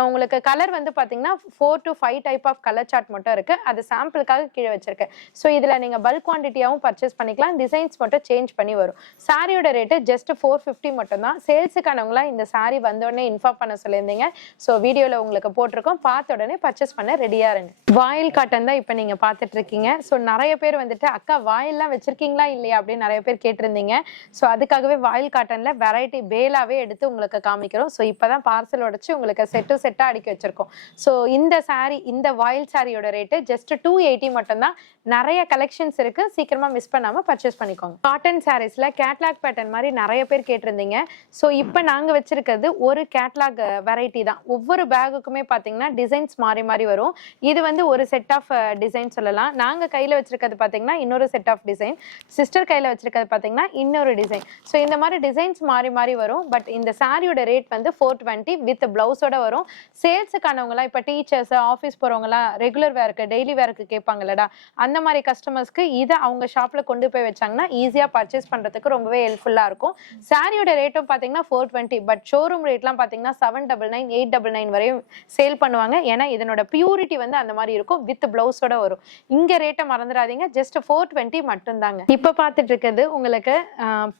உங்களுக்கு கலர் வந்து பாத்தீங்கன்னா 4 to 5 type of colour chart மட்டும் இருக்கு, அது சாம்பிளுக்காக கீழே வச்சிருக்கேன். ஸோ இதுல நீங்க பல்க் குவான்டிட்டியாவும் பர்ச்சேஸ் பண்ணிக்கலாம், டிசைன்ஸ் மட்டும் சேஞ்ச் பண்ணி வரும். சாரியோட ரேட்டு ஜஸ்ட் 450 மட்டும் தான். சேல்ஸுக்கானவங்களாம் இந்த சாரி வந்த உடனே இன்ஃபார்ம் பண்ண சொல்லியிருந்தீங்க. ஸோ வீடியோல உங்களுக்கு போட்டிருக்கோம், பார்த்த உடனே பர்ச்சேஸ் பண்ண ரெடியா இருங்க. வாயில் காட்டன் தான் இப்போ நீங்க பார்த்துட்டு இருக்கீங்க. ஸோ நிறைய பேர் வந்துட்டு அக்கா வாயில்லாம் வச்சிருக்கீங்களா இல்லையா அப்படின்னு நிறைய பேர் கேட்டிருந்தீங்க. ஸோ அதுக்காகவே வாயில் காட்டன்ல வெரைட்டி பேலாவே எடுத்து உங்களுக்கு காமிக்கிறோம். ஸோ இப்போதான் பார்சல் உடைச்சு உங்களுக்கு செட்டா அடுக்கி வச்சிருக்கோம். ஸோ இந்த சாரி, இந்த வாயில் சாரியோட ரேட்டு ஜஸ்ட் 280 மட்டும் தான். நிறைய கலெக்ஷன்ஸ் இருக்கு, சீக்கிரமா மிஸ் பண்ணாம பர்ச்சேஸ் பண்ணிக்கோங்க. காட்டன் சாரீஸ்ல கேட்லாக் பேட்டர்ன் மாதிரி நிறைய பேர் கேட்டிருந்தீங்க. ஸோ இப்போ நாங்க வச்சிருக்கிறது ஒரு கேட்லாக் வெரைட்டி தான். ஒவ்வொரு பேகுக்குமே பாத்தீங்கன்னா டிசைன்ஸ் மாறி மாறி வரும். இது வந்து ஒரு செட் ஆஃப் டிசைன் சொல்லலாம். நாங்க கையில வச்சிருக்கிறது பாத்தீங்கன்னா இன்னொரு செட் ஆஃப் டிசைன், சிஸ்டர் கையில வச்சிருக்கிறது பாத்தீங்கன்னா இன்னொரு டிசைன். ஸோ இந்த மாதிரி டிசைன்ஸ் மாறி மாறி வரும். பட் இந்த சாரியோட ரேட் வந்து 420 வித் பிளவுஸோட வரும். சேல்ஸுக்கானவங்களாம் இப்போ டீச்சர்ஸ், ஆஃபீஸ் போறவங்கலாம் ரெகுலர் வேருக்கு, டெய்லி வேருக்கு கேட்பாங்கல்லடா, அந்த மாதிரி கஸ்டமர்ஸ்க்கு இதை அவங்க ஷாப்ல கொண்டு போய் வச்சாங்கன்னா ஈஸியா பர்ச்சேஸ் பண்றதுக்கு ரொம்பவே ஹெல்ப்ஃபுல்லா இருக்கும். சாரியோட ரேட்டும் பாத்தீங்கன்னா 420, பட் ஷோரூம் ரேட்லாம் பாத்தீங்கன்னா 799, 899 வரையும் சேல் பண்ணுவாங்க. ஏன்னா இதனோட பியூரிட்டி வந்து அந்த மாதிரி இருக்கும். வித் பிளவுஸோட வரும். இங்க ரேட்டை மறந்துடாதீங்க, ஜஸ்ட் 420 மட்டும் தாங்க. இப்ப பாத்துட்டு இருக்கிறது உங்களுக்கு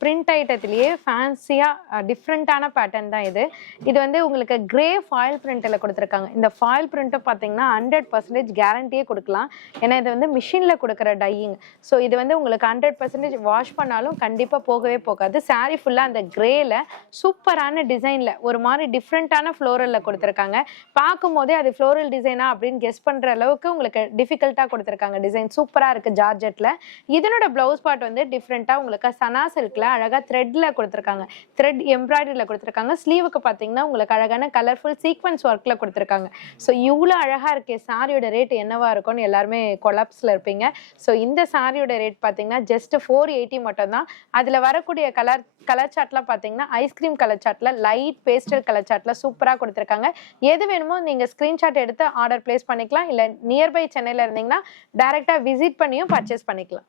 பிரிண்ட் ஐட்டத்திலேயே ஃபேன்சியா டிஃப்ரெண்டான பேட்டர்ன் தான் இது. இது வந்து உங்களுக்கு கிரே ஃபாயில் பிரிண்ட்ல கொடுத்துருக்காங்க. இந்த ஃபாயில் பிரிண்ட்டும் பாத்தீங்கன்னா 100% கேரண்டியே கொடுக்கலாம். ஏன்னா இது வந்து மிஷின்ல கொடுக்குற டையிங். ஸோ இது வந்து உங்களுக்கு 100% வாஷ் பண்ணாலும் கண்டிப்பா போகவே போகாது. சாரி ஃபுல்லா அந்த கிரேல சூப்பரான டிசைன்ல ஒரு மாதிரி டிஃப்ரெண்டான ஃப்ளோரல்ல கொடுத்துருக்காங்க. பார்க்கும் போதே அது ஃப்ளோரல் டிசைனா அப்படின்னு கெஸ் பண்ற அளவுக்கு உங்களுக்கு டிஃபிகல்ட்டா கொடுத்துருக்காங்க. டிசைன் சூப்பரா இருக்கு ஜார்ஜெட்ல. இதனோட பிளவுஸ் பார்ட் வந்து டிஃப்ரெண்டா உங்களுக்கு சனா சில்க்ல அழகா த்ரெட்ல கொடுத்துருக்காங்க. த்ரெட் எம்ப்ராய்டரியில கொடுத்துருக்காங்க. ஸ்லீவுக்கு பார்த்தீங்கன்னா உங்களுக்கு அழகான கலர்ஃபுல் சீக்வன்ஸ் ஒர்க்ல கொடுத்துருக்காங்க. ஸோ இவ்வளோ அழகா இருக்கே, சாரியோட ரேட் என்னவா இருக்கும்னு எல்லாருமே கொலாப்ஸ்ல இருப்பீங்க. ஸோ இந்த சாரியோட ரேட் பார்த்தீங்கன்னா ஜஸ்ட் 480 மட்டும் தான். அதுல வரக்கூடிய கலர் சார்ட்லாம் பார்த்தீங்கன்னா ஐஸ்கிரீம் கலர் சார்ட்ல, லைட் பேஸ்டல் கலர் சார்ட்ல சூப்பரா கொடுத்துருக்காங்க. எது வேணுமோ நீங்க ஸ்கிரீன்ஷாட் எடுத்து ஆர்டர் பிளேஸ் பண்ணிக்கலாம். இல்ல நியர்பை சென்னையில இருந்தீங்கன்னா டைரக்டா விசிட் பண்ணியும் பர்ச்சேஸ் பண்ணிக்கலாம்.